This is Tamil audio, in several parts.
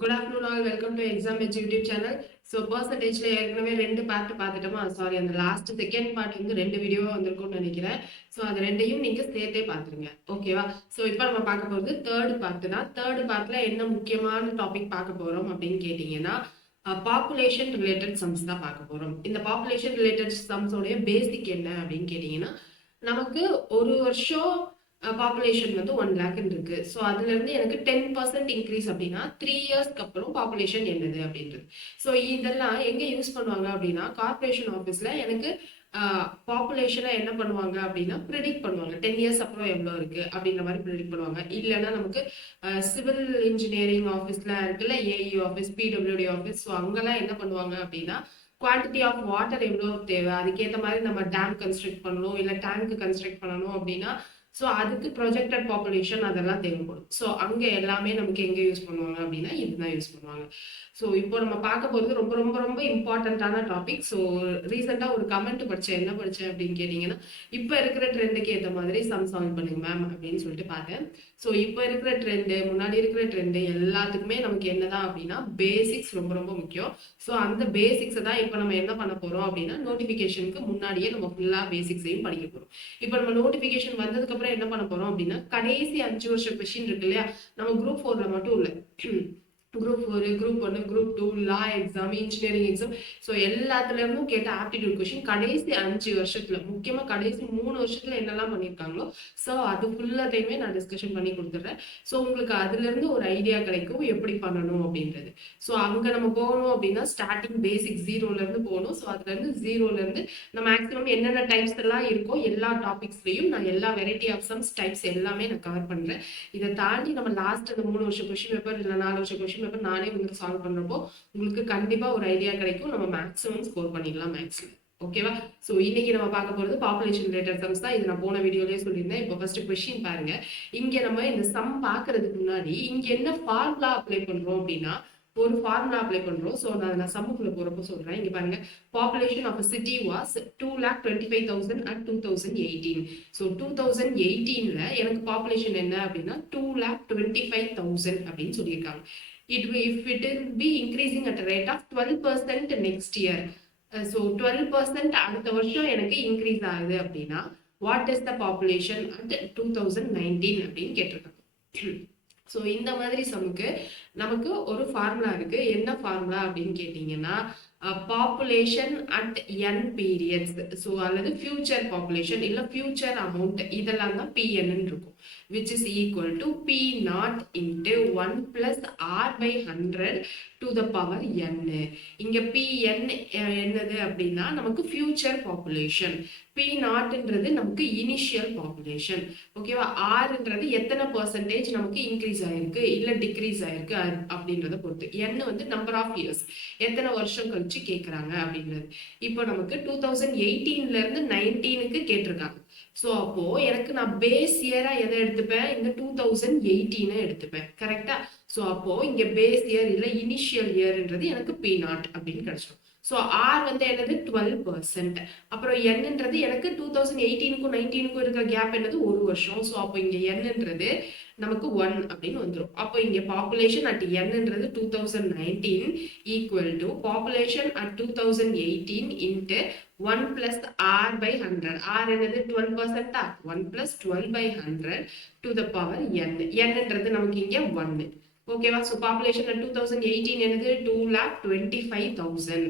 Good afternoon all welcome to exam edge YouTube channel. So பர்சன்டேஜ்ல ஏற்கனவே ரெண்டு பார்ட் பார்த்துட்டோமா, சாரி அந்த லாஸ்ட் செகண்ட் பார்ட் வந்து ரெண்டு வீடியோ வந்திருக்கும்னு நினைக்கிறேன். ஸோ அது ரெண்டையும் நீங்க சேர்த்தே பார்த்துருங்க, ஓகேவா? ஸோ இப்போ நம்ம பார்க்க போகிறது தேர்ட் பார்ட் தான். தேர்ட் பார்ட்ல என்ன முக்கியமான டாபிக் பார்க்க போறோம் அப்படின்னு கேட்டிங்கன்னா, பாப்புலேஷன் ரிலேட்டட் சம்ஸ் தான் பார்க்க போறோம். இந்த பாப்புலேஷன் ரிலேட்டட் சம்ஸோடைய பேசிக் என்ன அப்படின்னு கேட்டிங்கன்னா, நமக்கு ஒரு வருஷம் பாப்புலேஷன் வந்து 1 lakh இருக்கு. ஸோ அதுல இருந்து எனக்கு 10% இன்க்ரீஸ் அப்படின்னா 3 இயர்ஸ்க்கு அப்புறம் பாப்புலேஷன் என்னது அப்படின்றது. ஸோ இதெல்லாம் எங்க யூஸ் பண்ணுவாங்க அப்படின்னா, கார்பரேஷன் ஆஃபீஸ்ல எனக்கு பாப்புலேஷனை என்ன பண்ணுவாங்க அப்படின்னா ப்ரிடிக்ட் பண்ணுவாங்க. 10 இயர்ஸ் அப்புறம் எவ்வளோ இருக்கு அப்படின்ற மாதிரி ப்ரிடிக்ட் பண்ணுவாங்க. இல்லைன்னா நமக்கு சிவில் இன்ஜினியரிங் ஆஃபீஸ்ல இருக்குல்ல, AE office, PWD office, so அங்கெல்லாம் என்ன பண்ணுவாங்க அப்படின்னா குவான்டிட்டி ஆஃப் வாட்டர் எவ்வளோ தேவை, அதுக்கேற்ற மாதிரி நம்ம டேம் கன்ஸ்ட்ரக்ட் பண்ணணும், இல்லை டேங்க் கன்ஸ்ட்ரக்ட் பண்ணணும் அப்படின்னா ஸோ அதுக்கு ப்ரொஜெக்டட் பாப்புலேஷன் அதெல்லாம் தேவைப்படும். ஸோ அங்கே எல்லாமே நமக்கு எங்கே யூஸ் பண்ணுவாங்க அப்படின்னா இதுதான் யூஸ் பண்ணுவாங்க. ஸோ இப்போ நம்ம பார்க்க போகிறது ரொம்ப ரொம்ப ரொம்ப இம்பார்ட்டண்ட்டான டாபிக். ஸோ ரீசெண்டாக ஒரு கமெண்ட் படித்தேன். என்ன படித்தேன் அப்படின்னு கேட்டிங்கன்னா, இப்போ இருக்கிற ட்ரெண்டுக்கு ஏற்ற மாதிரி சம் சால்வ் பண்ணுங்க மேம் அப்படின்னு சொல்லிட்டு பார்த்தேன். ஸோ இப்போ இருக்கிற ட்ரெண்டு, முன்னாடி இருக்கிற ட்ரெண்டு எல்லாத்துக்குமே நமக்கு என்னதான் அப்படின்னா பேசிக்ஸ் ரொம்ப ரொம்ப முக்கியம். ஸோ அந்த பேசிக்ஸை தான் இப்போ நம்ம என்ன பண்ண போகிறோம் அப்படின்னா, நோட்டிஃபிகேஷனுக்கு முன்னாடியே நம்ம ஃபுல்லாக பேசிக்ஸையும் படிக்க போகிறோம். இப்போ நம்ம நோட்டிஃபிகேஷன் வந்ததுக்கு அப்புறம் என்ன பண்ண போறோம் அப்படின்னா, கடைசி 5 வருஷம் கொஸ்டின் இருக்கு இல்லையா, நம்ம குரூப் 4ல மட்டும் இல்ல, குரூப் 4, குரூப் 1, குரூப் 2, லா எக்ஸாம், இன்ஜினியரிங் எக்ஸாம், ஸோ எல்லாத்துல இருந்தும் கேட்ட ஆப்டிடியூட் கொஸ்டின் கடைசி 5 வருஷத்துல, முக்கியமா கடைசி 3 வருஷத்துல என்னெல்லாம் பண்ணியிருக்காங்களோ ஸோ அது ஃபுல்லாத்தையுமே நான் டிஸ்கஷன் பண்ணி கொடுத்துட்றேன். ஸோ உங்களுக்கு அதுல இருந்து ஒரு ஐடியா கிடைக்கும் எப்படி பண்ணணும் அப்படின்றது. ஸோ அங்க நம்ம போகணும் அப்படின்னா ஸ்டார்டிங் பேசிக் ஜீரோல இருந்து போகணும். ஸோ அதுல இருந்து ஜீரோல இருந்து நான் மேக்ஸிமம் என்னென்ன டைப்ஸ் எல்லாம் இருக்கோ எல்லா டாபிக்ஸ்லயும் நான் எல்லா வெரைட்டி ஆஃப் சம்ஸ் டைப்ஸ் எல்லாமே நான் கவர் பண்றேன். இதை தாண்டி நம்ம லாஸ்ட் அந்த 3 வருஷம் கொஸ்டின் பேப்பர் இல்லை 4 வருஷம் கொஸ்டின் பேப்பர் நானே வந்து சால்வ் பண்றப்போ உங்களுக்கு கண்டிப்பா ஒரு ஐடியா கிடைக்கும். நம்ம மேக்ஸிமம் ஸ்கோர் பண்ணிடலாம் மேக்ஸ்ல, ஓகேவா? ஸோ இன்னைக்கு நம்ம பார்க்க போறது பாப்புலேஷன் ரிலேட்டட் சம்ஸ் தான். இது நான் போன வீடியோலயே சொல்லியிருந்தேன். இப்போ ஃபர்ஸ்ட் கொஸ்டின் பாருங்க. இங்க நம்ம இந்த சம் பார்க்கறதுக்கு முன்னாடி இங்க என்ன ஃபார்முலா அப்ளை பண்றோம் அப்படின்னா, ஒரு ஃபார்முலா அப்ளை பண்றோம். ஸோ நான் சம்முக்குள்ள போறப்போ சொல்றேன். இங்க பாருங்க, population of city was 2,25,000 at 2018. So 2018ல எனக்கு பாப்புலேஷன் என்ன அப்படின்னா 2,25,000 அப்படின்னு சொல்லியிருக்காங்க. If it will be increasing at a rate of 12% next year. So 12% அடுத்த வருஷம் எனக்கு இன்க்ரீஸ் ஆகுது அப்படின்னா what is the population at 2019 அப்படின்னு கேட்டிருக்காங்க. ஸோ இந்த மாதிரி சமுக்கு நமக்கு ஒரு ஃபார்முலா இருக்கு. என்ன ஃபார்முலா அப்படின்னு கேட்டீங்கன்னா, population at n periods, so அல்லது ஃபியூச்சர் பாப்புலேஷன் இல்லை ஃபியூச்சர் அமௌண்ட், இதெல்லாம் தான் pn இருக்கும், which is equal to p naught into 1 plus r by 100 to the power n. இங்க pn என்னது அப்படின்னா நமக்கு ஃபியூச்சர் பாப்புலேஷன், p நாட்ன்றது நமக்கு இனிஷியல் பாப்புலேஷன், ஓகேவா? ஆர்ன்றது எத்தனை பர்சன்டேஜ் நமக்கு இன்க்ரீஸ் ஆயிருக்கு இல்ல டிக்ரீஸ் ஆயிருக்கு அப்படின்றத பொறுத்து, n வந்து நம்பர் ஆஃப் இயர்ஸ், எத்தனை வருஷம் கழிச்சு கேட்கறாங்க அப்படின்றது. இப்போ நமக்கு 2018ல இருந்து 19க்கு கேட்டிருக்காங்க. ஸோ அப்போ எனக்கு நான் பேஸ் இயரா எதை எடுத்துப்பேன், இந்த 2018 எடுத்துப்பேன், கரெக்டா? ஸோ அப்போ இங்க பேஸ் இயர் இல்ல இனிஷியல் இயர்ன்றது எனக்கு பி நாட் அப்படின்னு கிடைச்சிடும். ஸோ ஆர் வந்து என்னது 12%. அப்புறம் என்னன்றது எனக்கு 2018க்கும் 19க்கும் இருக்கிற கேப் என்னது ஒரு வருஷம். ஸோ அப்போ இங்க என்னன்றது நமக்கு 1 அப்படின்னு வந்துடும். அப்போ இங்க பாப்புலேஷன் அட் என்னன்றது 2019 equal to population at 2018 into 1 plus r by 100. r என்னது 12%, 1 plus 12 by 100 to the power n. nன்றது நமக்கு இங்க 1, ஓகேவா? ஸோ பாப்புலேஷன் அட் 2018 என்னது 2,25,000.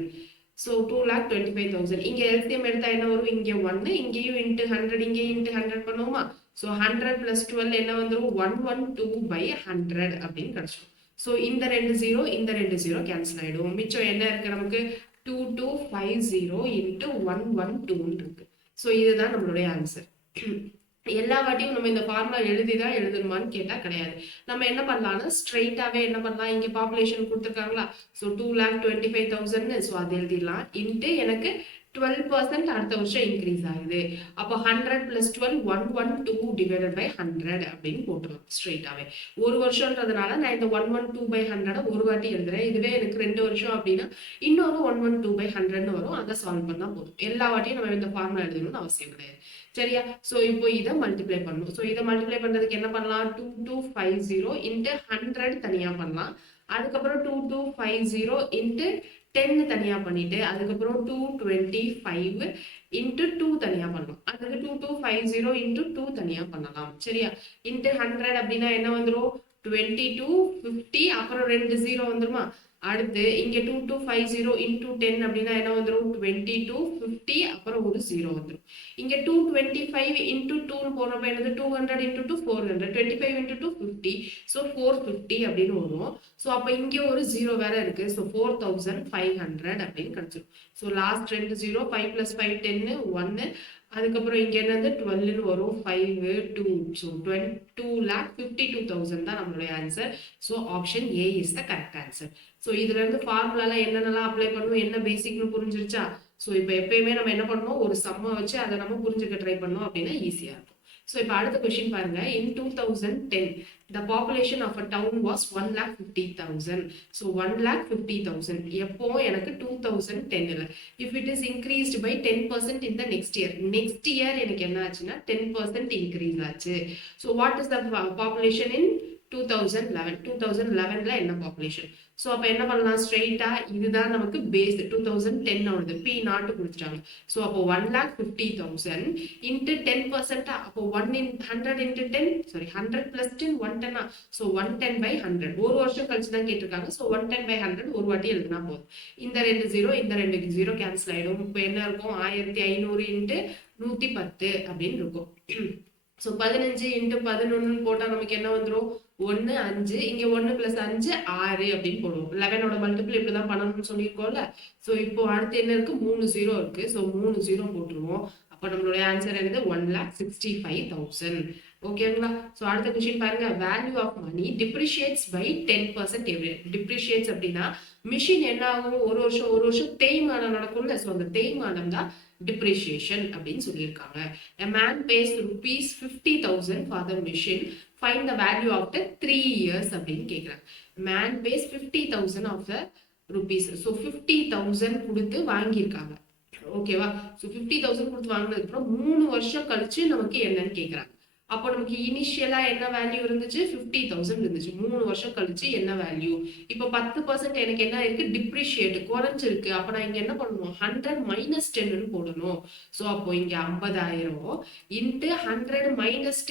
ஸோ 2,25,000 இங்க எல்சிஎம் எடுத்தா என்ன வரும், இங்க 1, இங்கேயும் இன்ட்டு 100, இங்கேயும் இன்ட்டு 100 பண்ணுவோமா? ஸோ 100 plus 12 என்ன வந்துடும், 112 by 100 அப்படின்னு கிடைச்சிடும். ஸோ இந்த 2 0 இந்த 2 0 கேன்சல் ஆயிடும். மிச்சம் என்ன இருக்கு நமக்கு 2250 into 112 இருக்கு. ஸோ இதுதான் நம்மளுடைய ஆன்சர். எல்லா வாட்டியும் நம்ம இந்த ஃபார்முலா எழுதிதான் எழுதணுமான்னு கேட்டா கிடையாது. நம்ம என்ன பண்ணலாம்னா ஸ்ட்ரெயிட்டாவே என்ன பண்ணலாம், இங்க பாப்புலேஷன் கொடுத்துருக்காங்களா, ஸோ 2,25,000, ஸோ அது எழுதிடலாம் இன்ட்டு எனக்கு 12% அடுத்த வருஷம் இன்க்ரீஸ் ஆகுது. அப்போ 100 + 12 112 டிவைடட் பை 100 அப்படின்னு போட்டுரும் ஸ்ட்ரெயிட்டாவே. ஒரு வருஷம்ன்றதுனால நான் இந்த 112/100 ஒரு வாட்டி எழுதுறேன். இதுவே எனக்கு 2 வருஷம் அப்படின்னா இன்னொரு 112/100ன்னு வரும். அதை சால்வ் பண்ணா போதும். எல்லா வாட்டியும் நம்ம இந்த ஃபார்முலா எழுதணும்னு அவசியம் கிடையாது. சரியா? ஸோ இப்போ இதை மல்டிப்ளை பண்ணணும். ஸோ இதை மல்டிப்ளை பண்றதுக்கு என்ன பண்ணலாம்? 2250 இன்ட்டு 100 தனியா பண்ணலாம். அதுக்கப்புறம் 2250 இன்ட்டு 10 தனியா பண்ணிட்டு அதுக்கப்புறம் 225 இன்ட்டு 2 தனியா பண்ணலாம். அதுக்கு 2250 இன்ட்டு 2 தனியா பண்ணலாம். சரியா? இன்ட்டு 100 அப்படின்னா என்ன வந்துடும்? 2250 அப்புறம் 2 0 வந்துருமா? அடுத்து இங்க 2250 இன்ட்டு 10 அப்படின்னா என்ன வந்துடும்? 2250 அப்புறம் ஒரு 0 வந்துடும். இங்க 225 இன்ட்டு 2 போடுறப்ப என்னது? 200 இன்ட்டு 2 400, 25 இன்ட்டு 2 50, ஸோ 450 அப்படின்னு வரும். ஸோ அப்போ இங்கே ஒரு 0 வேற இருக்கு. ஸோ 4500 அப்படின்னு கிடைச்சிடும். So last 2 0, 5 + 5 10, 1. அதுக்கப்புறம் இங்க என்னது? 12 வரும், 5 2. ஸோ 2,52,000 தான் நம்மளுடைய answer. So option A is the correct answer. So இதுல இருந்து ஃபார்முலால என்னென்னலாம் அப்ளை பண்ணணும், என்ன பேசிக்னு புரிஞ்சிருச்சா? ஸோ இப்போ எப்பயுமே நம்ம என்ன பண்ணணும்? ஒரு சம்மை வச்சு அதை நம்ம புரிஞ்சுக்க ட்ரை பண்ணோம் அப்படின்னா ஈஸியா இருக்கும். ஸோ இப்போ அடுத்த கொஸ்டின் பாருங்க. இன் 2010 the population of a town was 1,50,000. So 1,50,000 எப்போ? எனக்கு 2010ல. if it is increased by 10% in the next year, next year எனக்கு என்ன ஆச்சுன்னா 10% increase ஆச்சு. So what is the population in 2011? 2011ல என்ன பாப்புலேஷன்? ஸோ அப்போ என்ன பண்ணலாம்? ஸ்ட்ரெயிட்டா இதுதான் நமக்கு பேஸ். 2010 ஆனது பி நாட்டு கொடுத்துட்டாங்க. ஸோ அப்போ 1,50,000 இன்ட்டு 10%. அப்போ 100 இன்ட்டு 10, சாரி 100 + 10 110. ஸோ 110/100 ஒரு வருஷம் கழிச்சு தான் கேட்டிருக்காங்க. ஸோ 110/100 ஒரு வாட்டி எழுதுனா போதும். இந்த 2 0 இந்த 2 0 கேன்சல் ஆயிடும். இப்போ என்ன இருக்கும்? 1500 இன்ட்டு 110 அப்படின்னு இருக்கும். ஸோ 15 இன்ட்டு 11 போட்டால் நமக்கு என்ன வந்துடும்? 1 5. இங்க 1 + 5 6 அப்படின்னு போடுவோம். 11ஓட மல்டிபிள் இப்படிதான் பண்ணணும்னு சொல்லியிருக்கோம்ல. ஸோ இப்போ அடுத்து என்ன இருக்கு? 3 0 இருக்கு. ஸோ 3 0 போட்டுருவோம். அப்போ நம்மளுடைய ஆன்சர் என்னது? 1,65,000. ஓகேங்களா? ஸோ அடுத்த கொஸ்டின் பாருங்க. Value of money depreciates by 10% every. Depreciates அப்படின்னா மிஷின் என்ன ஆகும்? ஒரு வருஷம் தேய்மானம் நடக்கும்ல. ஸோ அந்த தேய்மானம் தான் டிப்ரிஷியேஷன் அப்படின்னு சொல்லியிருக்காங்க. A man pays ₹50,000 for the machine. Find the value after 3 years அப்படின்னு கேட்குறாங்க. Man pays 50,000 of the rupees. So 50,000 கொடுத்து வாங்கியிருக்காங்க. ஓகேவா? ஸோ 50,000 கொடுத்து வாங்கினதுக்கு அப்புறம் 3 வருஷம் கழிச்சு நமக்கு என்னன்னு கேட்குறாங்க. அப்போ நமக்கு இனிஷியலா என்ன வேல்யூ இருந்துச்சு? 50,000 இருந்துச்சு. 3 வருஷம் கழிச்சு என்ன வேல்யூ? இப்போ 10% எனக்கு என்ன இருக்கு? டிப்ரிஷியேட் குறைஞ்சிருக்கு. அப்போ நான் இங்க என்ன பண்ணணும்? 100 - 10ன்னு போடணும். ஸோ அப்போ இங்க 50,000 இன்ட்டு 100 -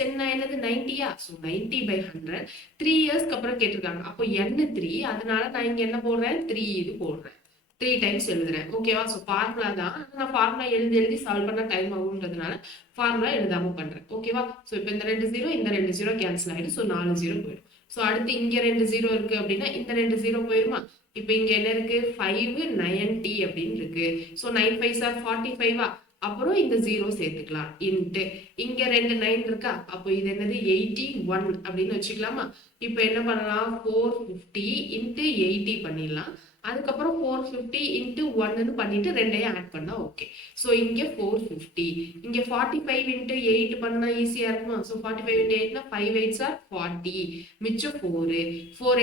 10 என்னது? 90யா? ஸோ 90/100 3 இயர்ஸ்க்கு அப்புறம் கேட்டிருக்காங்க. அப்போ n 3, அதனால நான் இங்க என்ன போடுறேன்? 3 இது போடுறேன். 3 டைம்ஸ் எழுதுறேன். ஓகேவா? ஸோ ஃபார்முலா தான். நான் ஃபார்முலா எழுதி சால்வ் பண்ண டைம் ஆகுன்றதுனால ஃபார்முலா எழுதாம பண்றேன். ஓகேவா? ஸோ இப்போ இந்த 2 0 இந்த 2 0 கேன்சல் ஆயிடும். ஸோ 4 0 போயிடும். ஸோ அடுத்து இங்க 2 0 இருக்கு அப்படின்னா இந்த 2 0 போயிருமா? இப்போ இங்க என்ன இருக்கு? 590 அப்படின்னு இருக்கு. So 9 5s are 45. அப்புறம் இந்த 0 சேர்த்துக்கலாம். இன்ட்டு இங்க 2 9 இருக்கா? அப்போ இது என்னது? 81 அப்படின்னு வச்சுக்கலாமா? இப்போ என்ன பண்ணலாம்? 450 இன்ட்டு 80 பண்ணிடலாம். அதுக்கப்புறம் 450 இன்ட்டு 1ன்னு பண்ணிட்டு ரெண்டையும் ஆட் பண்ணா ஓகே. ஸோ இங்க 450, இங்க 45 இன்ட்டு 8 பண்ணா ஈஸியா இருக்குமா? ஸோ 45 இன்ட்டு 8னா 5 8s are 40, மிச்சம் 4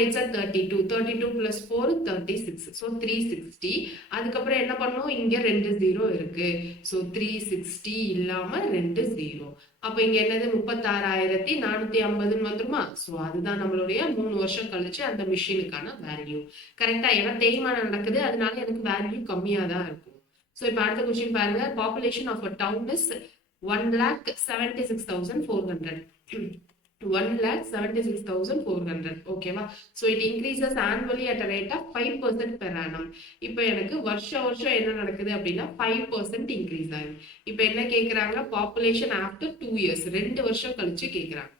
8s are 32, 32 + 4 36. ஸோ 360. அதுக்கப்புறம் என்ன பண்ணோம்? இங்க 2 0 இருக்கு. ஸோ 360 இல்லாம 2 0. அப்ப இங்க என்னது? 36,450 வந்துருமா? சோ அதுதான் நம்மளுடைய 3 வருஷம் கழிச்சு அந்த மிஷினுக்கான வேல்யூ. கரெக்டா? ஏன்னா தேய்மானம் நடக்குது, அதனால எனக்கு வேல்யூ கம்மியா தான் இருக்கும். சோ இப்ப அடுத்த கொஸ்டின் பாருங்க. Population of a town is 1,76,400. 1,76,400. ஓகேவா? so it increases annually at a rate of 5% per annum. இப்போ எனக்கு வருஷம் என்ன நடக்குது அப்படின்னா 5% இன்க்ரீஸ் ஆகுது. இப்போ என்ன கேக்குறாங்க? பாப்புலேஷன் ஆஃப்டர் 2 இயர்ஸ், 2 வருஷம் கழிச்சு கேக்குறாங்க.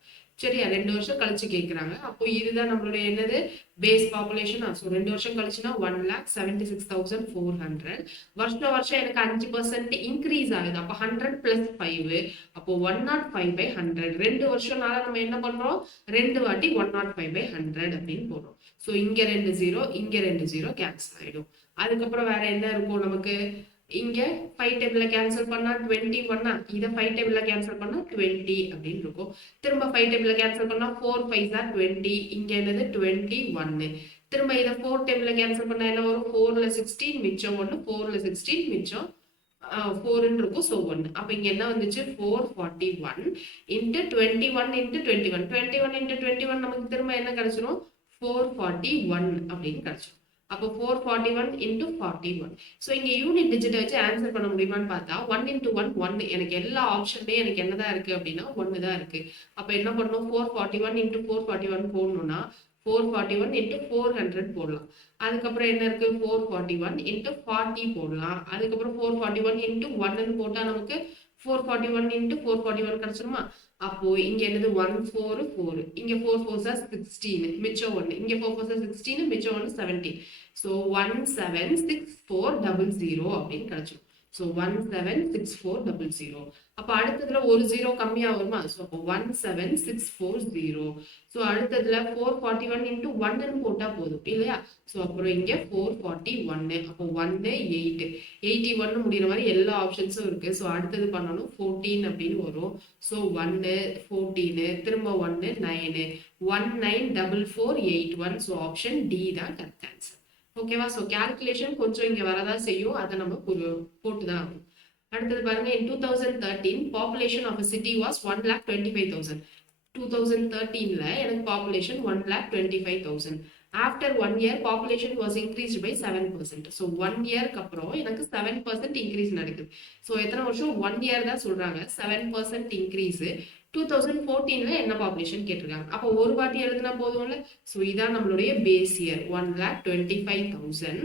சரியா? 2 வருஷம் கழிச்சு கேக்குறாங்க. அப்போ இதுதான் நம்மளுடைய என்னது? Base population. ஸோ 2 வருஷம் கழிச்சுன்னா 1,76,400. வருஷம் எனக்கு 5% இன்க்ரீஸ் ஆகுது. அப்போ 100 + 5, அப்போ 105/100. 2 வருஷம்னால நம்ம என்ன பண்றோம்? 2 வாட்டி 105/100 அப்படின்னு போடுறோம். ஸோ இங்க 2 0 இங்க 2 0 கேன்சல் ஆயிடும். அதுக்கப்புறம் வேற என்ன இருக்கும் நமக்கு? இங்க 5 டேபிள்ல கேன்சல் பண்ணா 21, இத 5 டேபிள்ல கேன்சல் பண்ணா 20 அப்படின்னு இருக்கும். திரும்ப 5 டேபிள்ல கேன்சல் பண்ணா 4 5s are 20, இங்க என்னது 21. திரும்ப இத 4 டேபிள்ல கேன்சல் பண்ணா என்ன வரும்? 4ல 16 மிச்சம் 1, 4ல 16 மிச்சம் 4 இருக்கும். ஸோ 1. அப்ப இங்க என்ன வந்துச்சு? 441 into 21 into 21. 21 into 21 நமக்கு திரும்ப என்ன கிடைச்சிரும்? 441 அப்படின்னு கிடைச்சிரும். அப்போ 441 into 41. ஸோ இங்க யூனிட் டிஜிட் வச்சு ஆன்சர் பண்ண முடியுமான்னு பார்த்தா 1 into 1 1. எனக்கு எல்லா ஆப்ஷன்லயும் எனக்கு என்னதான் இருக்கு அப்படின்னா 1 தான் இருக்கு. அப்ப என்ன பண்ணணும்? 441 into 441 போடணும்னா 441 into 400 போடலாம். அதுக்கப்புறம் என்ன இருக்கு? 441 into 40 போடலாம். அதுக்கப்புறம் 441 into 1 போட்டா நமக்கு 441 into 441 கிடைச்சிருமா? அப்போ இங்க என்னது? 1 4 4, இங்க 4 4s are 16 மிச்சம் 1, இங்க 4 4s are 16 மிச்சம் 1 17. ஸோ 176400 அப்படின்னு கிடைச்சிடும். ஸோ 176400. அப்போ அடுத்ததுல ஒரு ஜீரோ கம்மியா வருமா? ஸோ அப்போ 17640. ஸோ அடுத்ததுல 441 into 1 போட்டா போதும் இல்லையா? ஸோ அப்புறம் இங்க 441, அப்போ 1 8 81 முடிகிற மாதிரி எல்லா ஆப்ஷன்ஸும் இருக்கு. ஸோ அடுத்தது பண்ணணும் 14 அப்படின்னு வரும். ஸோ 1 14, திரும்ப 1 9, 194481. ஸோ ஆப்ஷன் டி தான் கரெக்ட் ஆன்சர். ஓகேவா? ஸோ கேல்குலேஷன் கொஞ்சம் இங்க வரதான் செய்யும், அதை நம்ம போட்டு தான் ஆகும். அடுத்தது பாருங்க, in 2013 population of a city was 1,25,000. 2013ல எனக்கு population 1,25,000. After 1 year population was increased by 7%. So 1 yearக்கு அப்புறம் எனக்கு 7% increase நடக்குது. ஸோ எத்தனை வருஷம்? 1 year தான் சொல்றாங்க. 7% increase. 2014ல என்ன பாப்புலேஷன் கேட்டிருக்காங்க. அப்போ ஒரு வாட்டி எழுதுனா போதும்ல. ஸோ இதான் நம்மளுடைய பேஸ் இயர் 1,25,000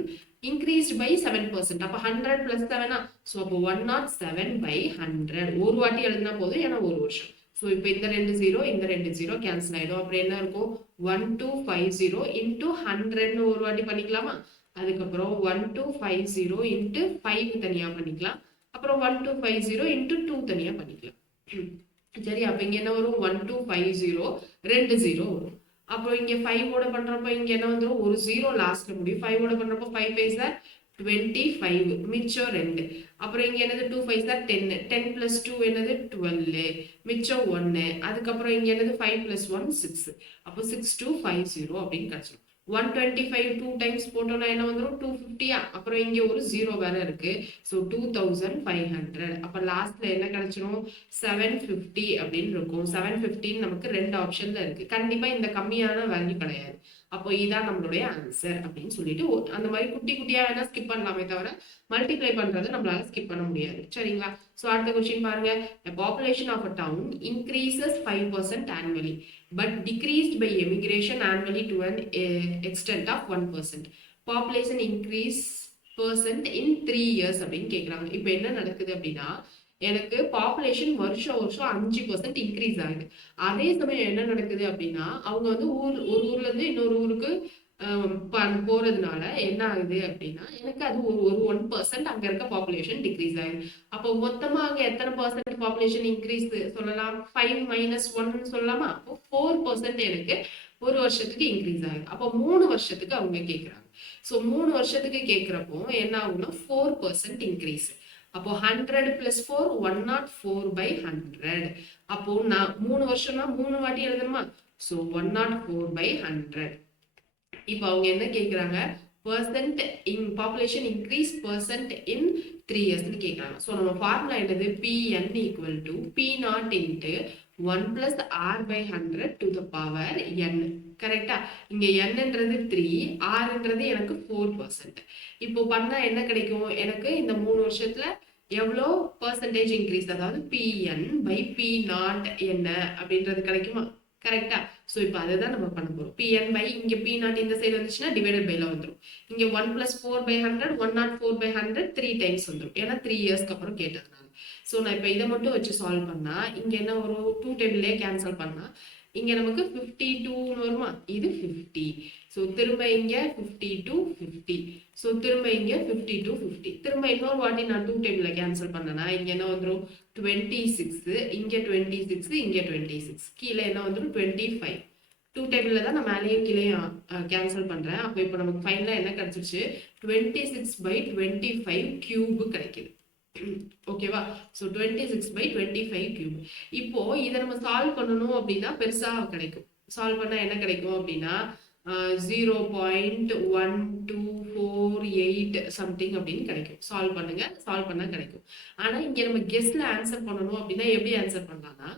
increased by 7%. அப்போ 100 plus 7. ஸோ அப்போ 107 by 100 ஒரு வாட்டி எழுதுனா போதும், ஏன்னா ஒரு வருஷம். ஸோ இப்போ இந்த 2 0 இந்த 2 0 கேன்சல் ஆயிடும். அப்புறம் என்ன இருக்கும்? 1250 into 100 ஒரு வாட்டி பண்ணிக்கலாமா? அதுக்கப்புறம் 1250 into 5 தனியா பண்ணிக்கலாம். அப்புறம் 1250 into 2 தனியா பண்ணிக்கலாம். சரி, அப்ப இங்க என்ன வரும்? 1250 2 0 வரும். அப்புறம் இங்க 5 ஓட பண்றப்ப இங்க என்ன வந்துரும்? ஒரு 0 லாஸ்ட்ல முடியும். 5 ஓட பண்றப்ப 5 5s are 25 மிச்சம் 2. அப்புறம் இங்க என்னது? 2 5s are 10. 10 plus 2 என்னது? 12 மிச்சம் 1. அதுக்கப்புறம் இங்க என்னது? 5 plus 1 6. அப்போ 6250 அப்படின்னு கிடைச்சிடும். 125 2 டைம்ஸ் போட்டோம்னா என்ன வந்துடும்? 250. அப்புறம் இங்க ஒரு 0 வேற இருக்கு. ஸோ 2500. அப்ப லாஸ்ட்ல என்ன கிடைச்சிடும்? 750 அப்படின்னு இருக்கும். 750 நமக்கு 2 ஆப்ஷன்ல இருக்கு. கண்டிப்பா இந்த கம்மியான வேல்யூ கிடையாது. அப்போ இதான் நம்மளுடைய ஆன்சர் அப்படின்னு சொல்லிட்டு அந்த மாதிரி குட்டி குட்டியா வேணா ஸ்கிப் பண்ணலாமே தவிர மல்டிப்ளை பண்றதை நம்மளால ஸ்கிப் பண்ண முடியாது. சரிங்களா? ஸோ அடுத்த கொஸ்டின் பாருங்க. A population of a town increases 5% annually but decreased by emigration annually to an extent of 1%. Population increase percent in 3 years அப்படின்னு கேட்குறாங்க. இப்போ என்ன நடக்குது அப்படின்னா, எனக்கு பாப்புலேஷன் வருஷம் வருஷம் 5% இன்க்ரீஸ் ஆகுது. அதே சமயம் என்ன நடக்குது அப்படின்னா, அவங்க வந்து ஒரு ஊர்ல இருந்து இன்னொரு ஊருக்கு போறதுனால என்ன ஆகுது அப்படின்னா, எனக்கு அது ஒரு 1% அங்க இருக்க பாப்புலேஷன் டிக்ரீஸ் ஆகுது. அப்போ மொத்தமா அங்க எத்தனை பர்சன்ட் பாப்புலேஷன் இன்க்ரீஸ் சொல்லலாம்? 5 minus 1 சொல்லலாமா? அப்போ 4% எனக்கு ஒரு வருஷத்துக்கு இன்க்ரீஸ் ஆகுது. அப்போ 3 வருஷத்துக்கு அவங்க கேட்குறாங்க. ஸோ 3 வருஷத்துக்கு கேட்குறப்போ என்ன ஆகும்னா 4% இன்க்ரீஸ். அப்போ 100 plus 4 104 by 100. அப்போ நான் 3 வருஷம்னா 3 வாட்டி எழுதணுமா? So 104 by 100. இப்போ அவங்க என்ன கேட்குறாங்க? percent in population increase percent in 3 yearsன்னு கேட்குறாங்க. ஸோ நம்ம ஃபார்முலா என்னது? Pn equal to P0 into 1 plus R by 100 to the power n. கரெக்டா? இங்க n-ன்றது 3, R-ன்றது எனக்கு 4%. இப்போ பண்ணா என்ன கிடைக்கும்? எனக்கு இந்த 3 வருஷத்துல எவ்வளோ பர்சன்டேஜ் இன்க்ரீஸ், அதாவது Pn by P0 என்ன அப்படின்றது கிடைக்குமா? கரெக்டா? ஸோ இப்போ அதை தான் நம்ம பண்ண போறோம். Pn by இங்க P0 இந்த சைடு வந்துச்சுன்னா டிவைடட் பைல வந்துடும். இங்க 1 plus 4 by 100 104 by 100 3 டைம்ஸ் வந்துடும். ஏன்னா 3 இயர்ஸ்க்கு அப்புறம் கேட்டதுனால. ஸோ நான் இப்போ இதை மட்டும் வச்சு சால்வ் பண்ணா இங்க என்ன வரும்? 2 டேபிள்லேயே கேன்சல் பண்ணா இங்க நமக்கு 52 வருமா? இது 50. ஸோ திரும்ப இங்க 52 50. ஸோ திரும்ப இங்க 52 50. திரும்ப இன்னொரு வாட்டி நான் 2 டேபிள்ல கேன்சல் பண்ணனா இங்க என்ன வந்துடும்? 26, இங்க 26, இங்க 26, கீழே என்ன வந்துடும்? 25. டூ டேபிள்ல தான் நான் மேலேயும் கீழேயும் கேன்சல் பண்றேன். அப்போ இப்போ நமக்கு ஃபைனலா என்ன கிடைச்சிருச்சு, 26/25 கியூப் கிடைக்குது. ஓகேவா? So 26/25 cube. இப்போ இதை நம்ம சால்வ் பண்ணணும் அப்படின்னா பெருசா கிடைக்கும். சால்வ் பண்ணா என்ன கிடைக்கும் அப்படின்னா 0.1248 சம்திங் அப்படின்னு கிடைக்கும். சால்வ் பண்ணுங்க, சால்வ் பண்ணா கிடைக்கும். ஆனா இங்க நம்ம கெஸ்ட்ல ஆன்சர் பண்ணணும் அப்படின்னா எப்படி ஆன்சர் பண்ணலாம்னா,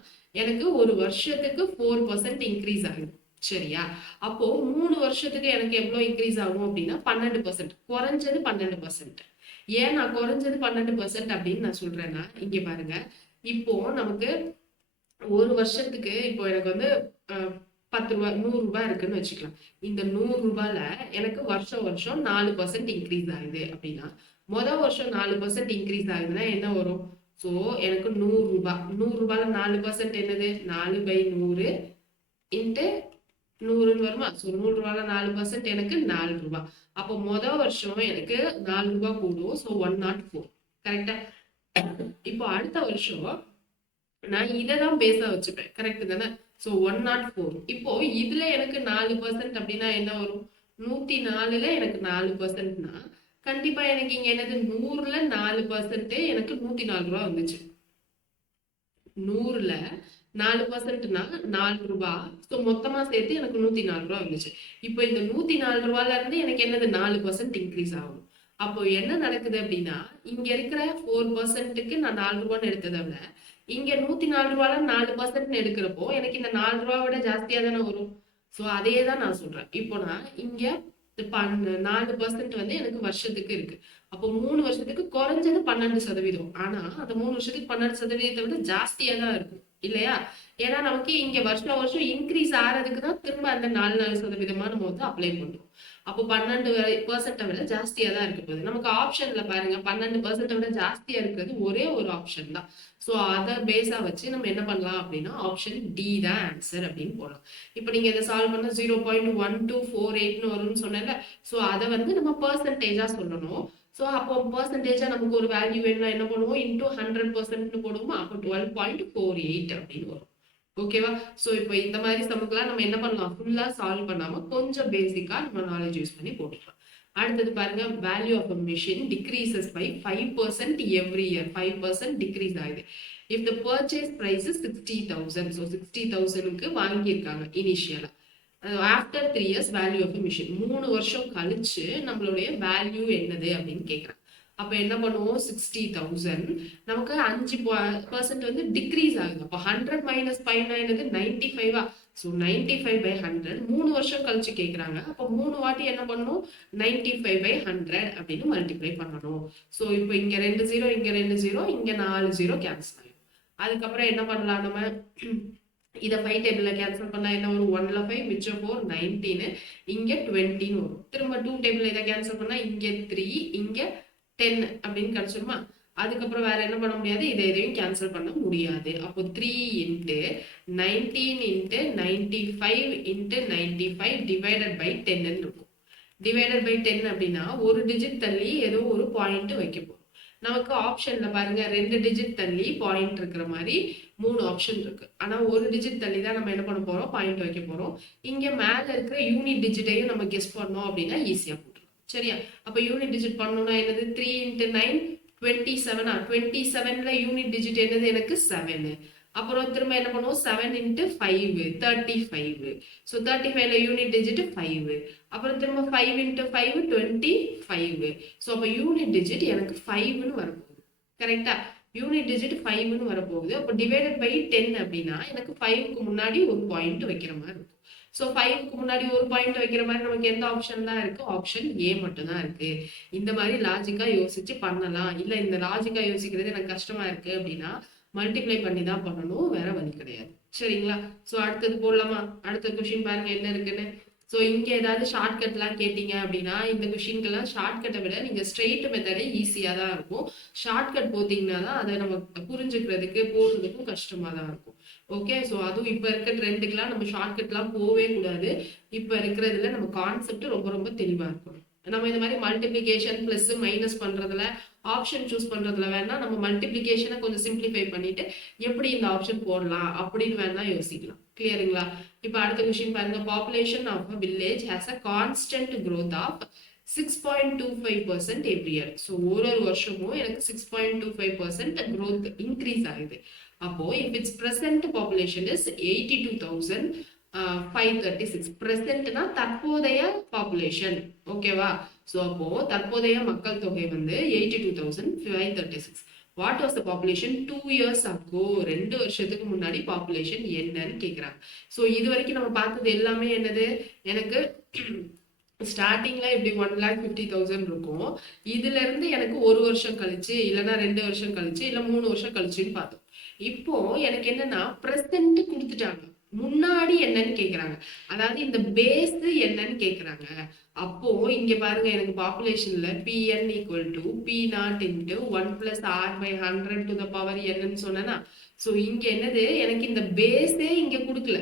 எனக்கு ஒரு வருஷத்துக்கு 4% இன்க்ரீஸ் ஆகுது. சரியா? அப்போ 3 வருஷத்துக்கு எனக்கு எவ்வளவு இன்க்ரீஸ் ஆகும் அப்படின்னா 12%. குறைஞ்சது 12%. ஏன் நான் குறைஞ்சது 12% அப்படின்னு நான் சொல்றேன்னா, இங்க பாருங்க, இப்போ நமக்கு ஒரு வருஷத்துக்கு இப்போ எனக்கு வந்து 10 ரூபாய் 100 ரூபாய் இருக்குன்னு வச்சுக்கலாம். இந்த 100 ரூபாயில எனக்கு வருஷம் 4% இன்க்ரீஸ் ஆகுது அப்படின்னா, வருஷம் 4% இன்க்ரீஸ் ஆகுதுன்னா என்ன வரும்? ஸோ எனக்கு 100 ரூபாய் 100 ரூபாயில 4% என்னது? 4/100 இன்ட்டு 100ன்னு வருமா? ஸோ 100 ரூபாயில 4% எனக்கு 4 ரூபாய். அப்போ வருஷம் எனக்கு 4 ரூபாய் கூடும். ஸோ 104. கரெக்டா? இப்போ அடுத்த வருஷம் நான் இதை தான் பேஸா வச்சுப்பேன். கரெக்ட் தானே? ஸோ 104. இப்போ இதுல எனக்கு 4% அப்படின்னா என்ன வரும்? 104ல எனக்கு 4%னா கண்டிப்பா எனக்கு இங்க என்னது? 100ல 4% எனக்கு 104 ரூபாய் வந்துச்சு. 100ல 4%னா 4 ரூபாய். ஸோ மொத்தமா சேர்த்து எனக்கு 104 ரூபாய் வந்துச்சு. இப்போ இந்த 104 ரூபாயில இருந்து எனக்கு என்னது? 4% இன்க்ரீஸ் ஆகும். அப்போ என்ன நடக்குது அப்படின்னா, இங்க இருக்கிற 4%க்கு நான் 4 ரூபான்னு எடுத்ததை விட இங்க 104 ரூபாயில 4% எடுக்கிறப்போ எனக்கு இந்த 4 ரூபாய் விட ஜாஸ்தியா தானே வரும். ஸோ அதே தான் நான் சொல்றேன். இப்போ நான் இங்க 4% வந்து எனக்கு வருஷத்துக்கு இருக்கு. அப்போ 3 வருஷத்துக்கு குறைஞ்சது 12%. ஆனா அந்த 3 வருஷத்துக்கு 12% விட ஜாஸ்தியா தான் இருக்கும் இல்லையா? ஏன்னா நமக்கு இங்க வருஷம் இன்க்ரீஸ் ஆறதுக்கு தான் திரும்ப அந்த 4% நம்ம வந்து அப்ளை பண்றோம். அப்போ 12% விட ஜாஸ்தியா தான் இருக்க போகுது. நமக்கு ஆப்ஷன்ல பாருங்க, 12% விட ஜாஸ்தியா இருக்கிறது ஒரே ஒரு ஆப்ஷன் தான். ஸோ அதை பேஸா வச்சு நம்ம என்ன பண்ணலாம் அப்படின்னா ஆப்ஷன் டி தான் ஆன்சர் அப்படின்னு போடலாம். இப்போ நீங்க இதை சால்வ் பண்ண 0.1248ன்னு வரும்னு சொன்னேன்ல. ஸோ அதை வந்து நம்ம பெர்சன்டேஜா சொல்லணும். ஸோ அப்போ பெர்சன்டேஜா நமக்கு ஒரு வேல்யூ வேணும்னா என்ன பண்ணுவோம்? இன்டூ 100%ன்னு போடுவோமா? அப்போ 12.48 அப்படின்னு வரும். ஓகேவா? ஸோ இப்போ இந்த மாதிரி சமக்குலாம் நம்ம என்ன பண்ணலாம்? ஃபுல்லா சால்வ் பண்ணாம கொஞ்சம் பேசிக்கா நம்ம நாலேஜ் யூஸ் பண்ணி போட்டுக்கலாம். அடுத்தது பாருங்க, value of a machine decreases by 5% every year. 5% decrease ஆகுது. If the purchase price 60,000. So 60,000க்கு வாங்கியிருக்காங்க இனிஷியலா. After 3 years value of a machine. 3 வருஷம் கழிச்சு நம்மளுடைய வேல்யூ என்னது அப்படின்னு கேட்குறாங்க. அப்ப என்ன பண்ணுவோம்? 60,000 நமக்கு 5% வந்து டிக்ரீஸ் ஆகுது. அப்போ 100 மைனஸ் 5 என்னது? 95. ஸோ 95/100 3 வருஷம் கழிச்சு கேட்குறாங்க. அப்போ 3 வாட்டி என்ன பண்ணணும்? 95/100 அப்படின்னு மல்டிப்ளை பண்ணணும். ஸோ இப்போ இங்க 2 0, இங்க 2 0, இங்க 4 0 கேன்சல் ஆகும். அதுக்கப்புறம் என்ன பண்ணலாம் நம்ம? இதை 5 டேபிள்ல கேன்சல் பண்ணா என்ன வரும்? 1ல 5 மிச்சம் 4 19, இங்க 20ன்னு வரும். திரும்ப 2 டேபிள்ல இதை கேன்சல் பண்ணா இங்க 3, இங்க 10 அப்படின்னு கிடைச்சிருமா? அதுக்கப்புறம் வேற என்ன பண்ண முடியாது? இதையும் கேன்சல் பண்ண முடியாது. அப்போ 3 into 19 into 95 into 95 divided by 10 இருக்கும். டிவைடட் பை 10 அப்படின்னா ஒரு டிஜிட் தள்ளி ஏதோ ஒரு பாயிண்ட் வைக்க போறோம். நமக்கு ஆப்ஷன்ல பாருங்க 2 டிஜிட் தள்ளி பாயிண்ட் இருக்கிற மாதிரி 3 ஆப்ஷன் இருக்கு. ஆனா ஒரு டிஜிட் தள்ளி தான் நம்ம என்ன பண்ண போறோம்? பாயிண்ட் வைக்க போறோம். இங்க மேல இருக்கிற யூனிட் டிஜிட்டையும் நம்ம கெஸ் பண்ணோம் அப்படின்னா ஈஸியா போட்டுரும். சரியா? அப்ப யூனிட் டிஜிட் பண்ணணும்னா என்னது? 3 இன்ட்டு 9 27. 27ல யூனிட் டிஜிட் என்னது? எனக்கு 7. அப்புறம் திரும்ப என்ன பண்ணுவோம்? 7 இன்ட்டு 5 35. ஸோ 35ல யூனிட் டிஜிட் 5. அப்புறம் திரும்ப 5 இன்ட்டு 5 25. ஸோ அப்போ யூனிட் டிஜிட் எனக்கு 5ன்னு வரப்போகுது. கரெக்டா? யூனிட் டிஜிட் 5ன்னு வரப்போகுது. அப்போ டிவைடட் பை 10 அப்படின்னா எனக்கு 5க்கு முன்னாடி ஒரு பாயிண்ட் வைக்கிற மாதிரி இருக்கும். ஸோ 5க்கு முன்னாடி ஒரு பாயிண்ட் வைக்கிற மாதிரி நமக்கு எந்த ஆப்ஷன் தான் இருக்கு? ஆப்ஷன் ஏ மட்டும் தான் இருக்கு. இந்த மாதிரி லாஜிக்கா யோசிச்சு பண்ணலாம். இல்ல இந்த லாஜிக்கா யோசிக்கிறது எனக்கு கஷ்டமா இருக்கு அப்படின்னா மல்டிப்ளை பண்ணி தான் பண்ணணும், வேற வழி கிடையாது. சரிங்களா? ஸோ அடுத்தது போடலாமா? அடுத்த கொஸ்டின் பாருங்க என்ன இருக்குன்னு. ஸோ இங்க ஏதாவது ஷார்ட்கட்லாம் கேட்டீங்க அப்படின்னா இந்த கொஸ்டின்கெல்லாம் ஷார்ட்கட்டை விட நீங்க ஸ்ட்ரெயிட் மெத்தடே ஈஸியா தான் இருக்கும். ஷார்ட்கட் போத்தீங்கன்னா தான் அதை நம்ம புரிஞ்சுக்கிறதுக்கு போடுறதுக்கும் கஷ்டமா தான் இருக்கும். ஓகே, ஸோ அதுவும் இப்ப இருக்க ட்ரெண்டுக்கெல்லாம் நம்ம ஷார்ட்கட்லாம் போகவே கூடாது. இப்ப இருக்கிறதுல நம்ம கான்செப்ட் ரொம்ப ரொம்ப தெளிவா இருக்கணும். நம்ம இந்த மாதிரி மல்டிபிளிகேஷன் பிளஸ் மைனஸ் பண்றதுல ஆப்ஷன் சூஸ் பண்றதுல வேணா நம்ம மல்டிபிளிகேஷனை கொஞ்சம் சிம்பிளிஃபை பண்ணிட்டு எப்படி இந்த ஆப்ஷன் போடலாம் அப்படின்னு வேணா யோசிக்கலாம். கிளியருங்களா? இப்ப அடுத்த கொஸ்டின் பாருங்க. Population of a village has a constant growth of 6.25% every year. So ஒரு வருஷமும் எனக்கு 6.25% growth இன்க்ரீஸ் ஆகுது. அப்போ if its present population is 82,536. பிரசன்ட்னா தற்போதைய பாப்புலேஷன். ஓகேவா? ஸோ அப்போ தற்போதைய மக்கள் தொகை வந்து 82,536. What was the population 2 years ago? 2 வருஷத்துக்கு முன்னாடி பாப்புலேஷன் என்னன்னு கேக்குறாங்க. ஸோ இது வரைக்கும் நம்ம பார்த்தது எல்லாமே என்னது, எனக்கு ஸ்டார்டிங்ல இப்படி 1,50,000 இருக்கும். இதுல இருந்து எனக்கு ஒரு வருஷம் கழிச்சு, இல்லைன்னா 2 வருஷம் கழிச்சு, இல்ல 3 வருஷம் கழிச்சுன்னு பார்த்தோம். இப்போ எனக்கு என்னன்னா பிரசன்ட் கொடுத்துட்டாங்க, முன்னாடி என்னன்னு கேக்குறாங்க. அதாவது இந்த பேஸ் என்னன்னு கேக்குறாங்க. அப்போ இங்க பாருங்க, எனக்கு பாப்புலேஷன்ல pn equal to p0 into 1 plus r by 100 to the power என்னன்னு சொன்னா, சோ இங்க என்னது, எனக்கு இந்த பேஸே இங்க கொடுக்கல.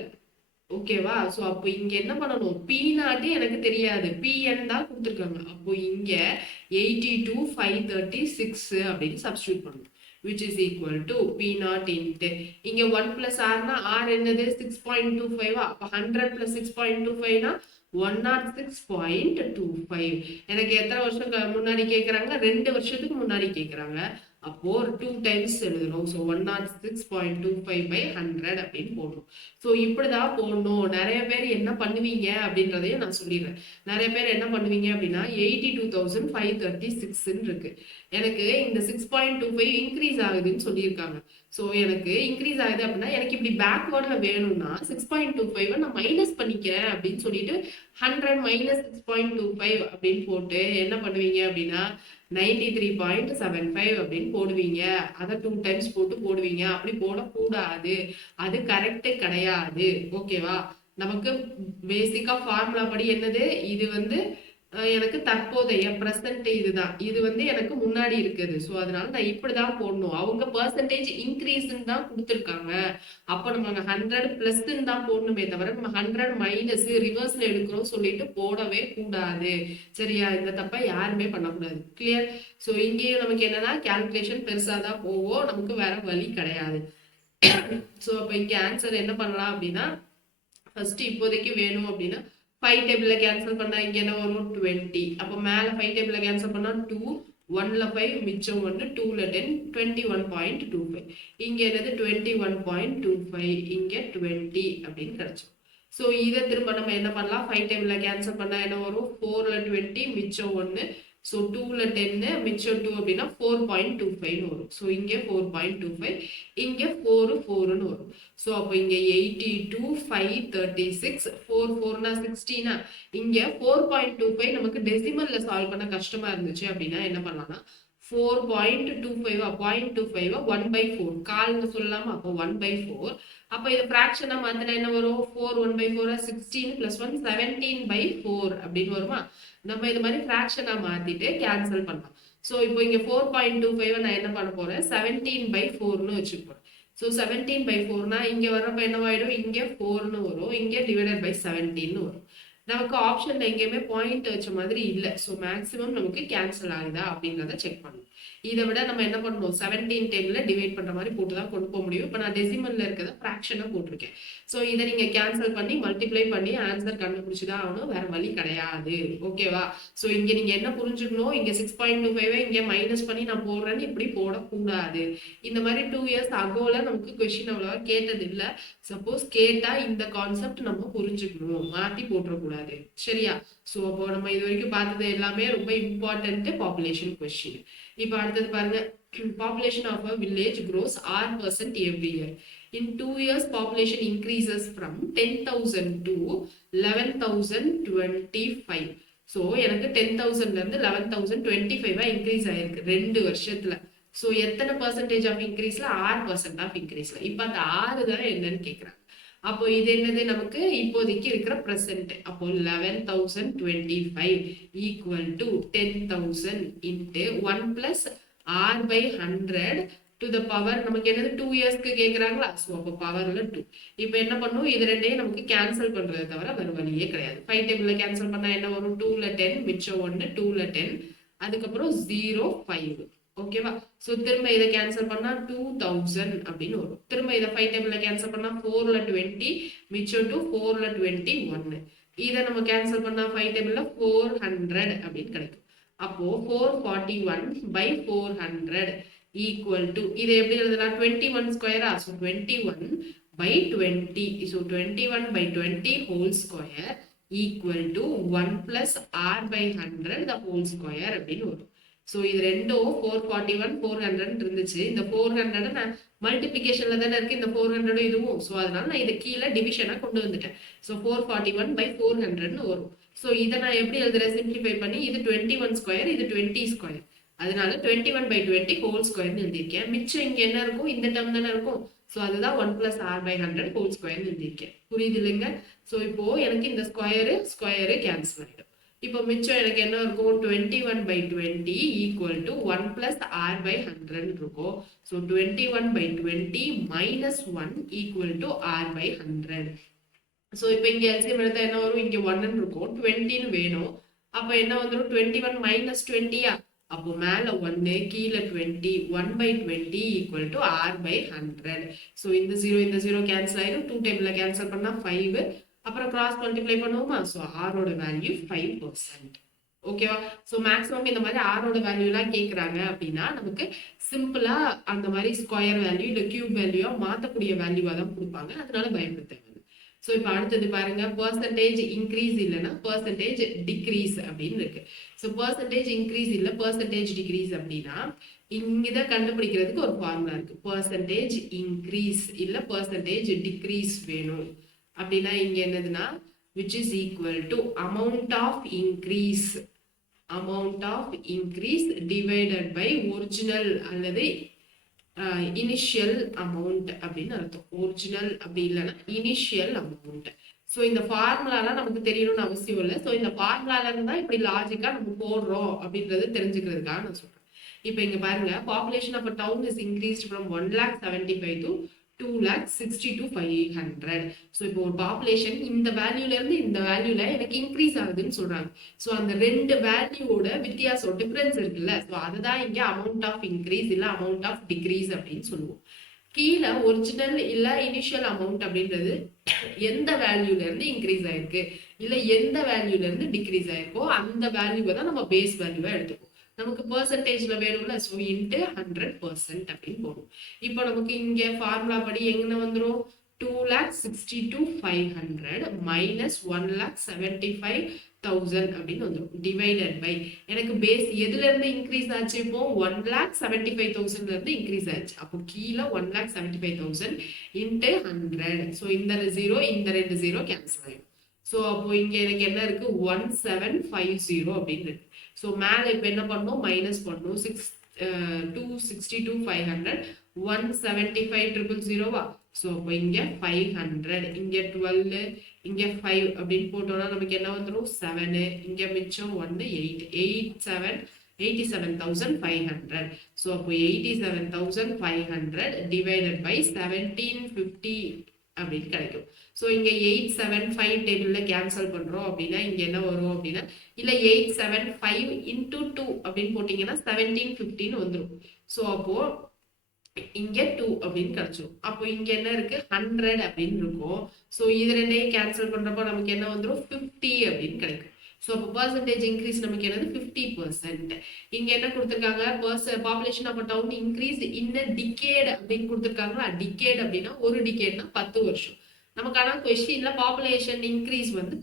ஓகேவா? சோ அப்போ இங்க என்ன பண்ணணும், p0 எனக்கு தெரியாது, pn தான் கொடுத்துருக்காங்க. அப்போ இங்க 82,536 அப்படின்னு சப்ஸ்டியூட் பண்ணணும். which is equal to p0 into இங்க 1 plus r னா r என்னது 6.25. அப்ப 100 plus 6.25 னா 106.25. எனக்கு எத்தனை வருஷம் முன்னாடி கேக்குறாங்க, 2 வருஷத்துக்கு முன்னாடி கேக்குறாங்க. அப்போ 2 டைம்ஸ் எழுதணும். ஸோ 106.25 by 100 அப்படின்னு போடணும். ஸோ இப்படிதான் போடணும். நிறைய பேர் என்ன பண்ணுவீங்க அப்படின்றதையும் நான் சொல்லிடுறேன். நிறைய பேர் என்ன பண்ணுவீங்க அப்படின்னா 82,536 இருக்கு. எனக்கு இந்த 6.25 இன்க்ரீஸ் ஆகுதுன்னு சொல்லியிருக்காங்க. ஸோ எனக்கு இன்க்ரீஸ் ஆகுது அப்படின்னா எனக்கு இப்படி பேக்வேர்ட்ல வேணும்னா 6.25 நான் மைனஸ் பண்ணிக்கிறேன் அப்படின்னு சொல்லிட்டு 100 மைனஸ் 6.25 அப்படின்னு போட்டு என்ன பண்ணுவீங்க அப்படின்னா 93.75 அப்படின்னு போடுவீங்க. அதை 2 டைம்ஸ் போட்டு போடுவீங்க. அப்படி போடக்கூடாது, அது கரெக்டே கிடையாது. ஓகேவா? நமக்கு பேசிக்கா ஃபார்முலா படி என்னது, இது வந்து எனக்கு தற்போதைய பிரசன்ட், இதுதான், இது வந்து எனக்கு முன்னாடி இருக்குது. ஸோ அதனால நான் இப்படிதான் போடணும். அவங்க பர்சன்டேஜ் இன்க்ரீஸ் தான் கொடுத்துருக்காங்க. அப்போ நம்ம 100 பிளஸ் தான் போடணுமே தவிர நம்ம 100 மைனஸ் ரிவர்ஸ்ல எடுக்கிறோம் சொல்லிட்டு போடவே கூடாது. சரியா? இந்த தப்பை யாருமே பண்ணக்கூடாது. கிளியர்? ஸோ இங்கேயும் நமக்கு என்னன்னா கால்குலேஷன் பெருசா தான் போவோம், நமக்கு வேற வழி கிடையாது. ஸோ அப்போ இங்க ஆன்சர் என்ன பண்ணலாம் அப்படின்னா, ஃபர்ஸ்ட் இப்போதைக்கு வேணும் அப்படின்னா 5 டேபிள்ல கேன்சல் பண்ணா இங்க என்ன வரும் 20. அப்போ மேல 5 டேபிள்ல கேன்சல் பண்ணா 2, 1ல 5 மிச்சம் 1, 2ல 10, 21.25. இங்க என்னது 21.25, இங்க 20 அப்படின்னு கிடைச்சோம். ஸோ இதை திரும்ப நம்ம என்ன பண்ணலாம், 5 டேபிள்ல கேன்சல் பண்ணா என்ன வரும் 4ல 20 மிச்சம் 1, ஸோ 2ல 10 மிச்சம் 2 அப்படின்னா 4.25 வரும். ஸோ இங்கே 4.25, இங்கே 4ன்னு வரும். ஸோ அப்போ இங்கே 82,536, 4 16. இங்கே 4.25 நமக்கு டெசிமல்ல சால்வ் பண்ண கஷ்டமா இருந்துச்சு அப்படின்னா என்ன பண்ணலாம்னா 4.25 1/4 கால்னு சொல்லலாமா? அப்போ 1/4. அப்போ இதை ஃபிராக்ஷனா மாத்தினா என்ன வரும், 4 1/4 16 + 1 17/4 அப்படின்னு வருமா? நம்ம இது மாதிரி ஃபிராக்ஷனா மாத்திட்டு கேன்சல் பண்ணலாம். ஸோ இப்போ இங்க 4.25 நான் என்ன பண்ண போறேன் 17/4ன்னு வச்சுப்போம். ஸோ 17/4னா இங்க வர்றப்ப என்னவாயிடும், இங்க 4ன்னு வரும், இங்க டிவைடட் பை 17ன்னு வரும். நமக்கு ஆப்ஷன்ல எங்கேயுமே பாயிண்ட் வச்ச மாதிரி இல்லை. ஸோ மேக்ஸிமம் நமக்கு கேன்சல் ஆகுதா அப்படின்றத செக் பண்ணணும். இதை விட நம்ம என்ன பண்ணணும், 17 டேபிள்ல டிவைட் பண்ற மாதிரி போட்டு தான் கொண்டு போக முடியும். இப்போ நான் டெசிமல்ல இருக்கிறத ஃபிராக்ஷனா போட்டிருக்கேன். ஸோ இதை நீங்க கேன்சல் பண்ணி மல்டிப்ளை பண்ணி ஆன்சர் கண்டுபிடிச்சுதான் ஆகணும், வேற வழி கிடையாது. ஓகேவா? ஸோ இங்க நீங்க என்ன புரிஞ்சுக்கணும், இங்க 6.25 இங்க மைனஸ் பண்ணி நான் போடுறேன்னு இப்படி போடக்கூடாது. இந்த மாதிரி 2 years அகோல நமக்கு கொஸ்டின் அவ்வளவா கேட்டது இல்லை. சப்போஸ் கேட்டா இந்த கான்செப்ட் நம்ம புரிஞ்சுக்கணும், மாத்தி போட்டுறக்கூடாது. சரியா? சோ அப்போ நம்ம இது வரைக்கும் பார்த்தது எல்லாமே ரொம்ப இம்பார்ட்டன்ட் பாப்புலேஷன் கொஸ்டின். இப்போ அடுத்தது பாருங்க, population of a village grows r% every year. In 2 years population increases from 10,000 to 11,025. So எனக்கு 10,000ல இருந்து 11,025 இன்க்ரீஸ் ஆயிருக்கு 2 வருஷத்துல. ஸோ எத்தனை பர்சன்டேஜ் ஆஃப் இன்க்ரீஸ்ல 6% ஆஃப் இன்க்ரீஸ்ல. இப்போ அந்த 6 தான் என்னன்னு கேட்குறாங்க. அப்போ இது என்னது, நமக்கு இப்போதைக்கு இருக்கிற பிரசன்ட். அப்போ 11,025 equal to 10,000 into 1 plus r by 100 to the power, நமக்கு என்னது 2 இயர்ஸ்க்கு கேட்குறாங்களா? ஸோ அப்போ பவர்ல 2. இப்போ என்ன பண்ணும், இது ரெண்டையும் நமக்கு கேன்சல் பண்றதை தவிர வேற வழியே கிடையாது. 5 டேபிள்ல கேன்சல் பண்ணா என்ன வரும், 2ல 10 மிச்சம் 1, 2ல 10, அதுக்கப்புறம் 0 5. ஓகேவா? சோ திரும்ப இதை கேன்சல் பண்ணா 2000 அப்படின்னு வரும். திரும்ப இதை 5 டேபிள்ல கேன்சல் பண்ணா 4ல 20 மிச்சம் 2 4ல 21. இதை நம்ம கேன்சல் பண்ணா 5 டேபிள்ல 400 அப்படின்னு கிடைக்கும். அப்போ 441/400 ஈக்குவல் டு இதை எப்படி எழுதலாம்? 21 ஸ்கொயரா? So 21/20. So 21/20 whole square equal to 1 plus r/100 the whole square அப்படின்னு வரும். ஸோ இது ரெண்டும் 441 400 இருந்துச்சு. இந்த 400 நான் மல்டிபிகேஷன்ல தானே இருக்கு இந்த 400 இதுவும். ஸோ அதனால நான் இதை கீழே டிவிஷனா கொண்டு வந்துட்டேன். ஸோ 441/400 வரும். ஸோ இதை நான் எப்படி எழுதுறேன்? சிம்பிளிஃபை பண்ணி இது 21 ஸ்கொயர் இது 20 ஸ்கொயர். அதனால 21/20 ஹோல் ஸ்கொயர்னு எழுதியிருக்கேன். மிச்சம் இங்க என்ன இருக்கும்? இந்த டேர்ம் தானே இருக்கும். ஸோ அதுதான் 1 plus r/100 ஹோல் ஸ்கொயர்னு எழுதியிருக்கேன். புரியுது இல்லைங்க? ஸோ இப்போ எனக்கு இந்த ஸ்கொயரு கேன்சல் ஆகிடும். இப்போ மிச்சம் எனக்கு என்ன இருக்கும்? 21/20 ஈக்குவல் டு 1 plus r/100 இருக்கும். So 21/20 minus 1 equal to r/100. So இப்போ இங்க எல்சிஎம் எடுத்தா என்ன வரும்? இங்க 1 இருக்கும், 20 வேணும். அப்ப என்ன வந்துடும்? 21 minus 20யா? அப்போ மேல 1 கீழே 20. 1/20 ஈக்குவல் டு r/100. ஸோ இந்த 0 கேன்சல் ஆயிடும். 2 டேபிள்ல கேன்சல் பண்ணா 5. அப்புறம் கிராஸ் மல்டிப்ளை பண்ணுவோமா? ஸோ ஆரோட வேல்யூ 5%. ஓகேவா? ஸோ மேக்ஸிமம் இந்த மாதிரி ஆரோட வேல்யூ எல்லாம் கேட்குறாங்க அப்படின்னா நமக்கு சிம்பிளா அந்த மாதிரி ஸ்கொயர் வேல்யூ இல்லை கியூப் வேல்யூவா மாற்றக்கூடிய வேல்யூவா தான் கொடுப்பாங்க. அதனால பயப்படுத்த. ஸோ இப்போ அடுத்தது பாருங்க, பர்சன்டேஜ் இன்க்ரீஸ் இல்லைன்னா பர்சன்டேஜ் டிக்ரீஸ் அப்படின்னு இருக்கு. ஸோ பர்சன்டேஜ் இன்க்ரீஸ் இல்லை பர்சன்டேஜ் டிக்ரீஸ் அப்படின்னா இங்கே கண்டுபிடிக்கிறதுக்கு ஒரு ஃபார்முலா இருக்கு. பர்சன்டேஜ் இன்க்ரீஸ் இல்லை பர்சன்டேஜ் டிக்ரீஸ் வேணும் அப்படின்னா இங்க என்னதுன்னா which is equal to amount of increase divided by original அல்லது இனிஷியல் அமௌண்ட் அப்படின்னு அர்த்தம். ஒரிஜினல் அப்படி இல்லைன்னா இனிஷியல் அமௌண்ட். ஸோ இந்த ஃபார்முலாலாம் நமக்கு தெரியணும்னு அவசியம் இல்லை. ஸோ இந்த ஃபார்முலால இருந்து தான் இப்படி லாஜிக்கா நம்ம போடுறோம் அப்படின்றது தெரிஞ்சுக்கிறதுக்காக நான் சொல்றேன். இப்போ இங்க பாருங்க, population of town is increased from 1,75,000 to 2,60,500. So இப்போ ஒரு பாப்புலேஷன் இந்த வேல்யூல இருந்து இந்த வேல்யூல எனக்கு இன்க்ரீஸ் ஆகுதுன்னு சொல்றாங்க. ஸோ அந்த ரெண்டு வேல்யூவோட வித்தியாசம் டிஃபரன்ஸ் இருக்குல்ல, ஸோ அதுதான் இங்க அமௌண்ட் ஆஃப் இன்க்ரீஸ் இல்ல அமௌண்ட் ஆஃப் டிக்ரீஸ் அப்படின்னு சொல்லுவோம். கீழே ஒரிஜினல் இல்ல இனிஷியல் அமௌண்ட் அப்படின்றது எந்த வேல்யூல இருந்து இன்க்ரீஸ் ஆயிருக்கு இல்ல எந்த வேல்யூல இருந்து டிக்ரீஸ் ஆயிருக்கோ அந்த வேல்யூவை தான் நம்ம பேஸ் வேல்யூவா எடுத்துப்போம். நமக்கு பெர்சன்டேஜ்ல வேணும்ல, ஸோ இன்ட்டு 100% அப்படின்னு போடும். இப்போ நமக்கு இங்க ஃபார்முலா படி எங்க வந்துடும்? 2,62,500 மைனஸ் 1,75,000 அப்படின்னு வந்துடும். டிவைடட் பை எனக்கு பேஸ் எதுல இருந்து இன்க்ரீஸ் ஆச்சு? இப்போ 1,75,000 இருந்து இன்க்ரீஸ் ஆச்சு. அப்போ கீழே 1,75,000 இன்ட்டு 100. ஸோ இந்த 0 இந்த 2 0 கேன்சல் ஆயிடும். ஸோ அப்போ இங்க எனக்கு என்ன இருக்கு? 1750 அப்படின்னு இருக்கு. ஸோ மேலே இப்போ என்ன பண்ணணும்? மைனஸ் பண்ணணும். 262,500 175,000 ஸோ அப்போ இங்க 500 இங்க 12 இங்க 5 அப்படின்னு போட்டோம்னா நமக்கு என்ன வந்துடும்? 7 இங்க மிச்சம் 1 8 87,500. ஸோ அப்போ 87,500 டிவைடட் பை 1750 அப்படின்னு கிடைக்கும். ஸோ இங்க 875 டேபிள்ல கேன்சல் பண்றோம் அப்படின்னா இங்க என்ன வரும் அப்படின்னா இல்ல 875 இன்டூ 2 அப்படின்னு போட்டீங்கன்னா 1750 வந்துடும். ஸோ அப்போ இங்க 2 அப்படின்னு கிடைச்சிடும். அப்போ இங்க என்ன இருக்கு? 100 அப்படின்னு இருக்கும். ஸோ இது ரெண்டையும் கேன்சல் பண்றப்போ நமக்கு என்ன வந்துடும்? 50 அப்படின்னு கிடைக்கும். ஸோ அப்போ பர்சன்டேஜ் இன்க்ரீஸ் நமக்கு என்னது? 50%. இங்க என்ன கொடுத்துருக்காங்க? Population of town increase in decade அப்படின்னு கொடுத்துருக்காங்களா? டிகேட் அப்படின்னா ஒரு டிகேட்னா 10 வருஷம். நமக்கான கொஸ்டின்ல பாப்புலேஷன் இன்க்ரீஸ் வந்து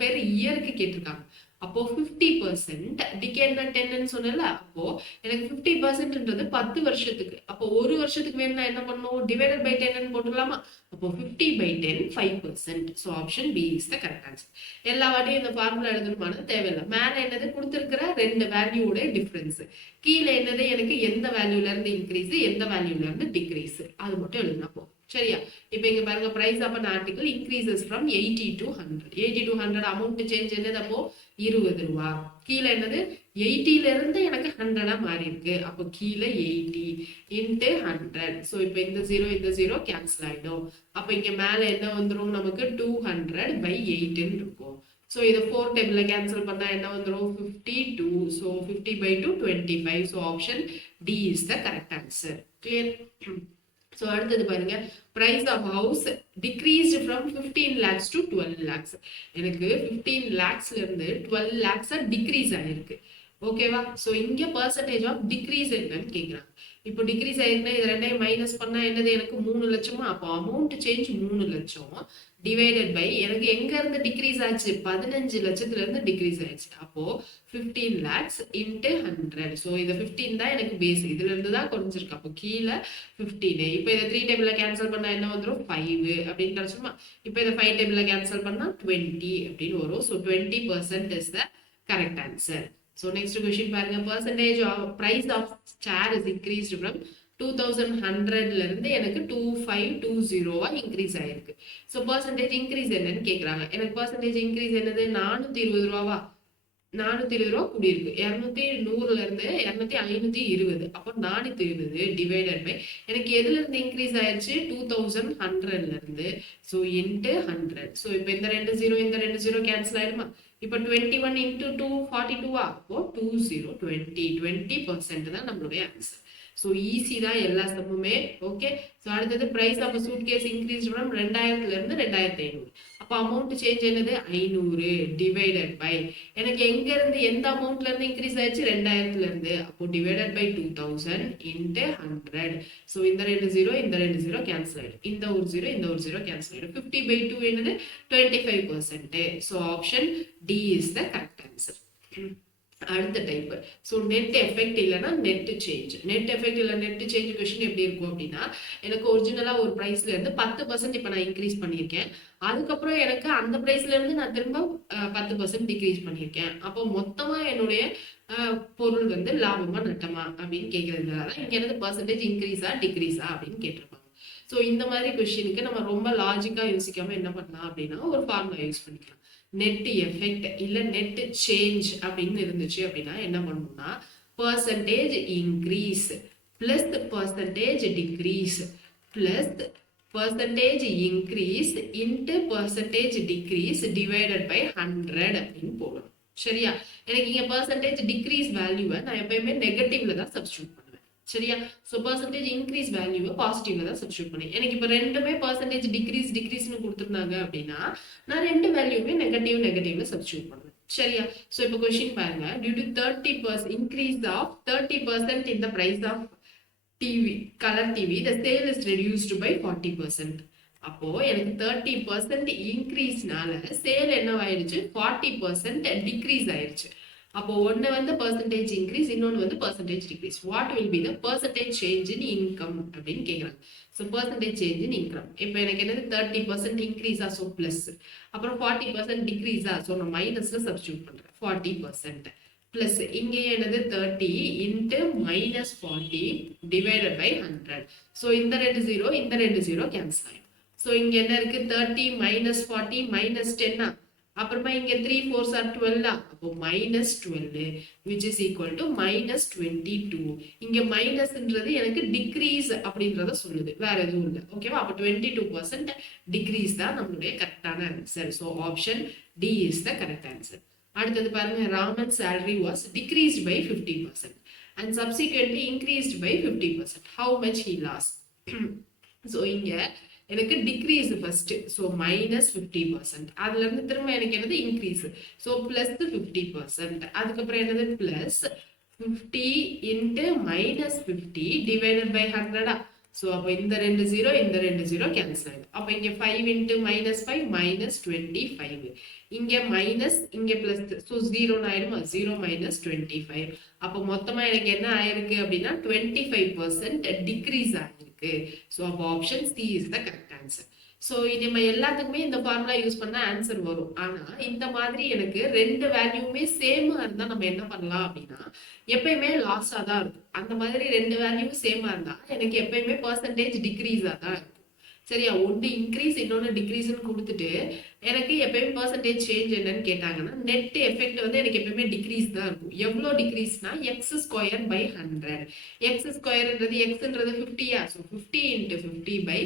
பெர் இயருக்கு கேட்டிருக்காங்க. அப்போ 50% டிகேட்னா 10ன்னு சொன்னல, அப்போ எனக்கு 50%ன்றது 10 வருஷத்துக்கு. அப்போ ஒரு வருஷத்துக்கு வேணும்னா என்ன பண்ணும்? டிவைடட் பை 10ன்னு போட்டுடலாமா? அப்போ 50/10 5%. So option B is the correct answer. எல்லா வாட்டியும் இந்த ஃபார்முலா எழுதணுமான தேவையில்லை. மேல என்னது கொடுத்துருக்கிற ரெண்டு வேல்யூவோட டிஃபரன்ஸ், கீழே என்னது எனக்கு எந்த வேல்யூல இருந்து இன்க்ரீஸ் எந்த வேல்யூல இருந்து டிக்ரீஸ், அது மட்டும் எழுதினா போதும். சரியா? இப்போ இங்க பாருங்க, price of an article increases from 80 to 100. 80 to 100 amount change என்னது? அப்போ 20 ரூபா. கீழே என்னது? 80ல இருந்து எனக்கு 100 மாறி இருக்கு. அப்போ கீழே 80 இன்ட்டு 100. ஸோ இப்போ இந்த 0 கேன்சல் ஆயிடும். அப்போ இங்க மேல என்ன வந்துடும்? நமக்கு 200/8 இருக்கும். ஸோ இதை 4 டேபிள்ல கேன்சல் பண்ணா என்ன வந்துடும் 52. So 50/2 25. So option D is the correct answer. Clear? So அடுத்தது பாருங்க, price of house decreased from 15 lakhs to 12 lakhs. எனக்கு 15 lakhsல இருந்து 12 lakhs டிக்ரீஸ் ஆயிருக்கு. ஓகேவா? ஸோ இங்க பர்சன்டேஜ் ஆஃப் டிக்ரீஸ் என்னன்னு கேட்குறாங்க. இப்போ டிக்ரீஸ் ஆயிருக்குன்னா இது ரெண்டையும் மைனஸ் பண்ணா என்னது, எனக்கு 3 லட்சமா? அப்போ அமௌண்ட் சேஞ்ச் 3 லட்சம் டிவைடட் பை எனக்கு எங்க இருந்து டிக்ரீஸ் ஆச்சு, 15 லட்சத்துல இருந்து டிக்ரீஸ் ஆயிடுச்சு. அப்போ 15 lakhs into 100. ஸோ இது 15 தான் எனக்கு பேஸ், இதுல இருந்து தான் குறைஞ்சிருக்கு. அப்போ கீழே 15. இப்போ இதை 3 டேபிள்ல கேன்சல் பண்ணா என்ன வந்துடும் 5 அப்படின்னு கிடைச்சுமா. இப்போ இதை 5 டேபிள்ல கேன்சல் பண்ணா 20 அப்படின்னு வரும். So 20% is the correct answer. So next question பாருங்க, percentage of price of chair is increased from 2100ல இருந்து எனக்கு 2520 இன்க்ரீஸ் ஆயிருக்கு. ஸோ பர்சன்டேஜ் இன்க்ரீஸ் என்னன்னு கேட்குறாங்க. எனக்கு பர்சன்டேஜ் இன்க்ரீஸ் என்னது 420 ரூபாவா, 420 ரூபா கூடி இருக்கு. 210ல இருந்து 520. அப்போ 420 டிவைடட் பை எனக்கு எதுல இருந்து இன்க்ரீஸ் ஆயிடுச்சு 2100ல இருந்து. So into 100. ஸோ இப்போ இந்த 2 0 இந்த 2 0 கேன்சல் ஆயிடுமா. இப்போ 21 into 2 42. அப்போ 20% தான் நம்மளுடைய ஆன்சர். ஸோ ஈஸி தான் எல்லா சம்முமே. ஓகே. ஸோ அடுத்தது price of suitcase increase from 2000ல இருந்து 2500. அப்போ அமௌண்ட் சேஞ்ச் என்னது 500 டிவைடட் பை எனக்கு எங்க இருந்து எந்த அமௌண்ட்ல இருந்து இன்க்ரீஸ் ஆயிடுச்சு 2000ல இருந்து. அப்போ டிவைடட் பை 2000 into 100. ஸோ இந்த 2 0 இந்த 2 0 கேன்சல் ஆயிடும். இந்த ஒரு 0 இந்த ஒரு 0 கேன்சல் ஆயிடும். 50/2 என்னது 25%. So option D is the correct answer. அடுத்த டைப். ஸோ நெட் எஃபெக்ட் இல்லைன்னா நெட் சேஞ்ச். நெட் எஃபெக்ட் இல்லை நெட் சேஞ்ச் கொஸ்டின் எப்படி இருக்கும் அப்படின்னா, எனக்கு ஒரிஜினலா ஒரு பிரைஸ்ல இருந்து 10% இப்போ நான் இன்க்ரீஸ் பண்ணியிருக்கேன். அதுக்கப்புறம் எனக்கு அந்த பிரைஸ்ல இருந்து நான் திரும்ப 10% டிக்ரீஸ் பண்ணியிருக்கேன். அப்போ மொத்தமா என்னுடைய பொருள் வந்து லாபமா நட்டமா அப்படின்னு கேட்கறதுனால இங்க என்னது பர்சன்டேஜ் இன்க்ரீஸா டிக்ரீஸா அப்படின்னு கேட்டிருப்பாங்க. ஸோ இந்த மாதிரி கொஸ்டினுக்கு நம்ம ரொம்ப லாஜிக்கா யோசிக்காம என்ன பண்ணலாம் அப்படின்னா ஒரு ஃபார்முலா யூஸ் பண்ணிக்கலாம். நெட் எஃபெக்ட் இல்ல நெட் சேஞ்ச் அப்படின்னு இருந்துச்சு அப்படின்னா என்ன பண்ணணும்னா percentage increase plus percentage decrease plus percentage increase into percentage decrease divided by 100 அப்படின்னு போடணும். சரியா? எனக்கு இங்க பர்சன்டேஜ் டிக்ரீஸ் வேல்யூவை நான் எப்பயுமே நெகட்டிவ்ல தான் சப்ஸ்டியூட் பண்ணுவேன். சரியா? ஸோ பர்சன்டேஜ் இன்க்ரீஸ் வேல்யூவை பாசிட்டிவ்ல தான் சப்ஸ்டியூட் பண்ணேன். எனக்கு இப்போ ரெண்டுமே பர்சன்டேஜ் டிக்ரீஸ்னு கொடுத்துருந்தாங்க அப்படின்னா நான் ரெண்டு வேல்யூமே நெகட்டிவ்ல சப்ஸ்டியூட் பண்ணுவேன். சரியா? ஸோ இப்போ கொஸ்டின் பாருங்க, due to 30% increase of 30% in the price of TV colour TV the sale is reduced by 40%. அப்போ எனக்கு 30% இன்க்ரீஸ்னால சேல் என்ன ஆயிடுச்சு 40% டிக்ரீஸ் ஆயிடுச்சு. அப்போ ஒன்னு வந்து பர்சன்டேஜ் இன்க்ரீஸ், இன்னொன்று வந்து percentage degrees. What will be the percentage change in income அப்படின்னு கேட்குறாங்க. So percentage change in income இப்போ எனக்கு என்னது 30% இன்க்ரீஸா, ஸோ பிளஸ். அப்புறம் 40% டிக்ரீஸா, ஸோ நான் மைனஸ்ல சப்ஸ்டியூட் பண்றேன் 40%. பிளஸ் இங்கே என்னது 30 into minus 40 divided by 100. So இந்த 2 0 இந்த 2 0 கேன்சல் ஆயிடும். ஸோ இங்க என்ன இருக்கு 30 மைனஸ் 40 மைனஸ் 10. அப்புறமா இங்க 3 4s are 12. அப்போ minus 12 which is equal to minus 22. இங்க மைனஸ்ன்றது எனக்கு டிக்ரீஸ் அப்படின்றத சொல்லுது, வேற எதுவும் இல்லை. ஓகேவா? அப்போ 22% டிக்ரீஸ் தான் நம்மளுடைய கரெக்டான answer. So option D is the correct answer. அடுத்தது பாருங்க, Raman salary was decreased by 50% and subsequently increased by 50%. How much he lost? So இங்க எனக்கு டிக்ரீஸ் ஃபர்ஸ்ட், ஸோ மைனஸ் 50%. அதுல இருந்து திரும்ப எனக்கு என்னது இன்க்ரீஸ், ஸோ பிளஸ் 50%. அதுக்கப்புறம் என்னது plus 50 into minus 50 divided by 100. So அப்போ இந்த 2 0 இந்த 2 0 கேன்சல் ஆகுது. அப்போ இங்க 5 இன்ட்டு மைனஸ் 5 மைனஸ் 25. இங்க மைனஸ் இங்க பிளஸ், ஸோ 0 ஆயிடுமா, 0 மைனஸ் 25. அப்போ மொத்தமா எனக்கு என்ன ஆயிருக்கு அப்படின்னா 25% டிக்ரீஸ் ஆயிருக்கு. ஸோ அப்போ option C is the correct answer. So நம்ம எல்லாத்துக்குமே இந்த ஃபார்முலா யூஸ் பண்ணா ஆன்சர் வரும். ஆனா இந்த மாதிரி எனக்கு ரெண்டு வேல்யூமே சேமா இருந்தா நம்ம என்ன பண்ணலாம் அப்படின்னா எப்பயுமே லாஸா தான் இருக்கும். அந்த மாதிரி ரெண்டு வேல்யூ சேமா இருந்தா எனக்கு எப்பயுமே பர்சன்டேஜ் டிக்ரீஸா தான் இருக்கும். சரியா? ஒன்று இன்க்ரீஸ் இன்னொன்று டிக்ரீஸ்ன்னு கொடுத்துட்டு எனக்கு எப்பயுமே பர்சன்டேஜ் சேஞ்ச் என்னன்னு கேட்டாங்கன்னா நெட் எஃபெக்ட் வந்து எனக்கு எப்பயுமே டிக்ரீஸ் தான் இருக்கும். எவ்வளோ டிக்ரீஸ்னா எக்ஸ் ஸ்கொயர் பை 100. எக்ஸ் ஸ்கொயர்ன்றது எக்ஸ்ன்றது 50யா, ஸோ 50 இன்ட்டு 50 பை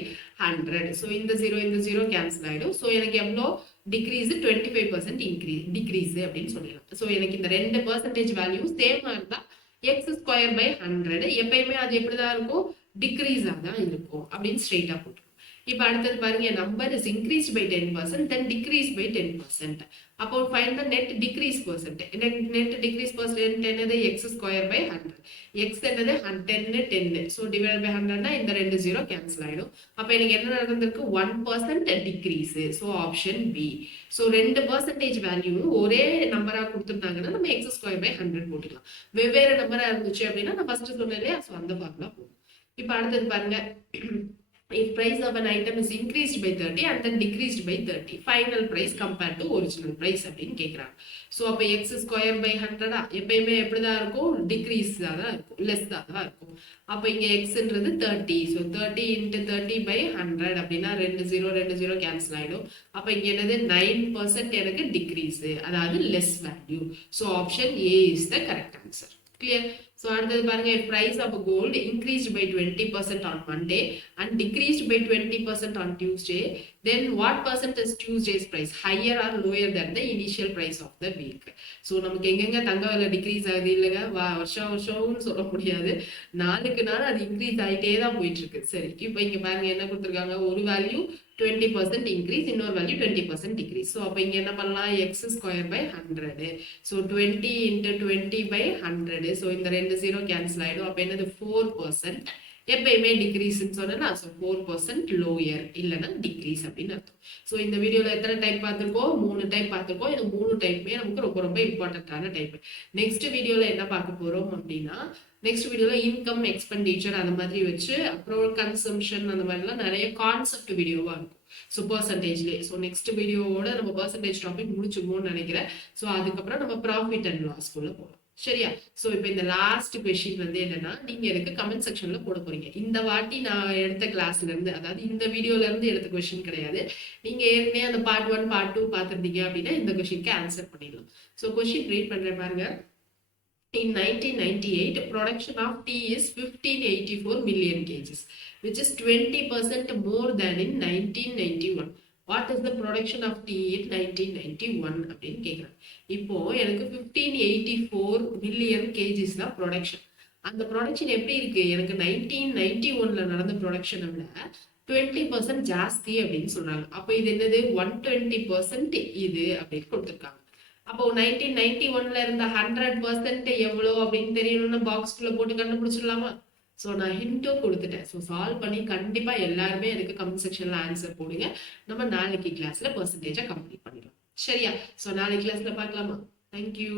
100. ஸோ இந்த 0 இந்த 0 கேன்சல் ஆகிடும். ஸோ எனக்கு எவ்வளோ டிக்ரீஸ் 25% இன்க்ரீஸ் டிக்ரீஸ் அப்படின்னு சொல்லிடலாம். ஸோ எனக்கு இந்த 2% வேல்யூ சேமா இருந்தா எக்ஸ் ஸ்கொயர் பை 100 எப்பயுமே அது எப்படிதான் இருக்கும், டிக்ரீஸா தான் இருக்கும் அப்படின்னு ஸ்ட்ரெயிட்டா போட்டு. இப்போ அடுத்தது பாருங்க, number is increase by 10% then decrease by 10%. அப்போ find the net decrease percent. Net decrease percent என்னது, எக்ஸ் ஸ்கொயர் பை 100. எக்ஸ் என்னது 10 10. ஸோ டிவைட் பை 100னா இந்த 2 0 கேன்சல் ஆயிடும். அப்போ எனக்கு என்ன நடந்திருக்கு, 1% decrease. So option B. So 2% value ஒரே நம்பரா கொடுத்துருந்தாங்கன்னா நம்ம எக்ஸ் ஸ்கொயர் பை 100 போட்டுக்கலாம். வெவ்வேறு நம்பரா இருந்துச்சு அப்படின்னா நான் ஃபர்ஸ்ட் சொன்னேன் இல்லையா, ஸோ அந்த ஃபார்முலா போகும். இப்போ அடுத்தது பாருங்க, if price of an item is increased by 30 and then decreased by 30, final price compared to original price அப்படின்னு கேட்குறாங்க. ஸோ அப்போ எக்ஸ் ஸ்கொயர் பை 100 எப்பயுமே எப்படிதான் இருக்கும், டிக்ரீஸ் தான் இருக்கும், லெஸ் தான் இருக்கும். அப்போ இங்கே எக்ஸ்ன்றது 30. ஸோ 30 × 30 by 100 அப்படின்னா 2 0 கேன்சல் ஆகிடும். அப்போ இங்கே என்னது 9% எனக்கு டிக்ரீஸ், அதாவது less value. So option A is the correct answer. Clear? So அடுத்தது பாருங்க, if price of gold increased by 20% on Monday and decreased by 20% on Tuesday, then what percent is Tuesday's price, higher or lower than the initial price of the week? So நமக்கு எங்கெங்க தங்க விலை டிக்ரீஸ் ஆகுது இல்லைங்க, வருஷம்னு சொல்ல முடியாது, நாளுக்கு நாள் அது இன்க்ரீஸ் ஆகிட்டே தான் போயிட்டு இருக்கு. சரி, இப்போ இங்க பாருங்க என்ன கொடுத்துருக்காங்க, ஒரு வேல்யூ 20% இன்க்ரீஸ், இன்னொரு வேல்யூ 20% டிக்ரீஸ். ஸோ அப்போ இங்கே என்ன பண்ணலாம், x square by 100. So 20 × 20 by 100. So இந்த 2 0 கேன்சல் ஆகிடும். அப்போ என்னது 4%. எப்பயுமே டிக்ரீஸ்ன்னு சொன்னா, ஸோ 4% லோயர் இல்லைன்னா டிக்ரீஸ் அப்படின்னு அர்த்தம். ஸோ இந்த வீடியோவில் எத்தனை டைப் பார்த்துருக்கோம், 3 டைப் பார்த்துருக்கோம். இது 3 டைப்புமே நமக்கு ரொம்ப ரொம்ப இம்பார்ட்டண்ட்டான டைப். நெக்ஸ்ட் வீடியோவில் என்ன பார்க்க போகிறோம் அப்படின்னா, நெக்ஸ்ட் வீடியோவில் இன்கம் எக்ஸ்பெண்டிச்சர் அந்த மாதிரி வச்சு, அப்புறம் கன்சம்ஷன் அந்த மாதிரிலாம் நிறைய கான்செப்ட் வீடியோவாக இருக்கும். ஸோ பர்சன்டேஜ்லேயே. ஸோ நெக்ஸ்ட் வீடியோவோட நம்ம பர்சன்டேஜ் டாபிக் முடிச்சுக்கோன்னு நினைக்கிறேன். ஸோ அதுக்கப்புறம் நம்ம ப்ராஃபிட் அண்ட் லாஸ்க்குள்ள போகலாம். சரியா? ஸோ இப்போ இந்த லாஸ்ட் கொஸ்டின் வந்து என்னன்னா, நீங்க எனக்கு கமெண்ட் செக்ஷன்ல போட போறீங்க. இந்த வாட்டி நான் எடுத்த கிளாஸ்ல இருந்து, அதாவது இந்த வீடியோல இருந்து எடுத்த கொஸ்டின் கிடையாது. நீங்க ஏற்கனவே அந்த பார்ட் 1 பார்ட் 2 பார்த்துருந்தீங்க அப்படின்னா இந்த கொஸ்டினுக்கு ஆன்சர் பண்ணிடலாம். ஸோ கொஸ்டின் ரீட் பண்றேன் பாருங்க. In 1998, production of tea is 1584 million kgs, which is 20% more than in 1991. What is the production of tea in 1991? அப்படின்னு கேட்குறாங்க. இப்போ எனக்கு 1584 மில்லியன் கேஜிஸ் தான் ப்ரொடக்ஷன். அந்த ப்ரொடக்ஷன் எப்படி இருக்கு, எனக்கு 1991ல நடந்த ப்ரொடக்ஷனை விட 20% ஜாஸ்தி அப்படின்னு சொல்றாங்க. அப்போ இது என்னது, 120% இது அப்படின்னு கொடுத்துருக்காங்க. அப்போ 1991ல இருந்த 100% எவ்வளோ அப்படின்னு தெரியணும்னா பாக்ஸ்குள்ள போட்டு கண்டுபிடிச்சிடலாமா? ஸோ நான் ஹிண்ட்டும் கொடுத்துட்டேன். ஸோ சால்வ் பண்ணி கண்டிப்பா எல்லாருமே எனக்கு கமெண்ட் செக்ஷன்ல ஆன்சர் போடுங்க. நம்ம நாளைக்கு கிளாஸ்ல பர்சன்டேஜை கம்ப்ளீட் பண்ணிடலாம். சரியா? ஸோ நாளைக்கு கிளாஸ்ல பார்க்கலாமா? தேங்க்யூ.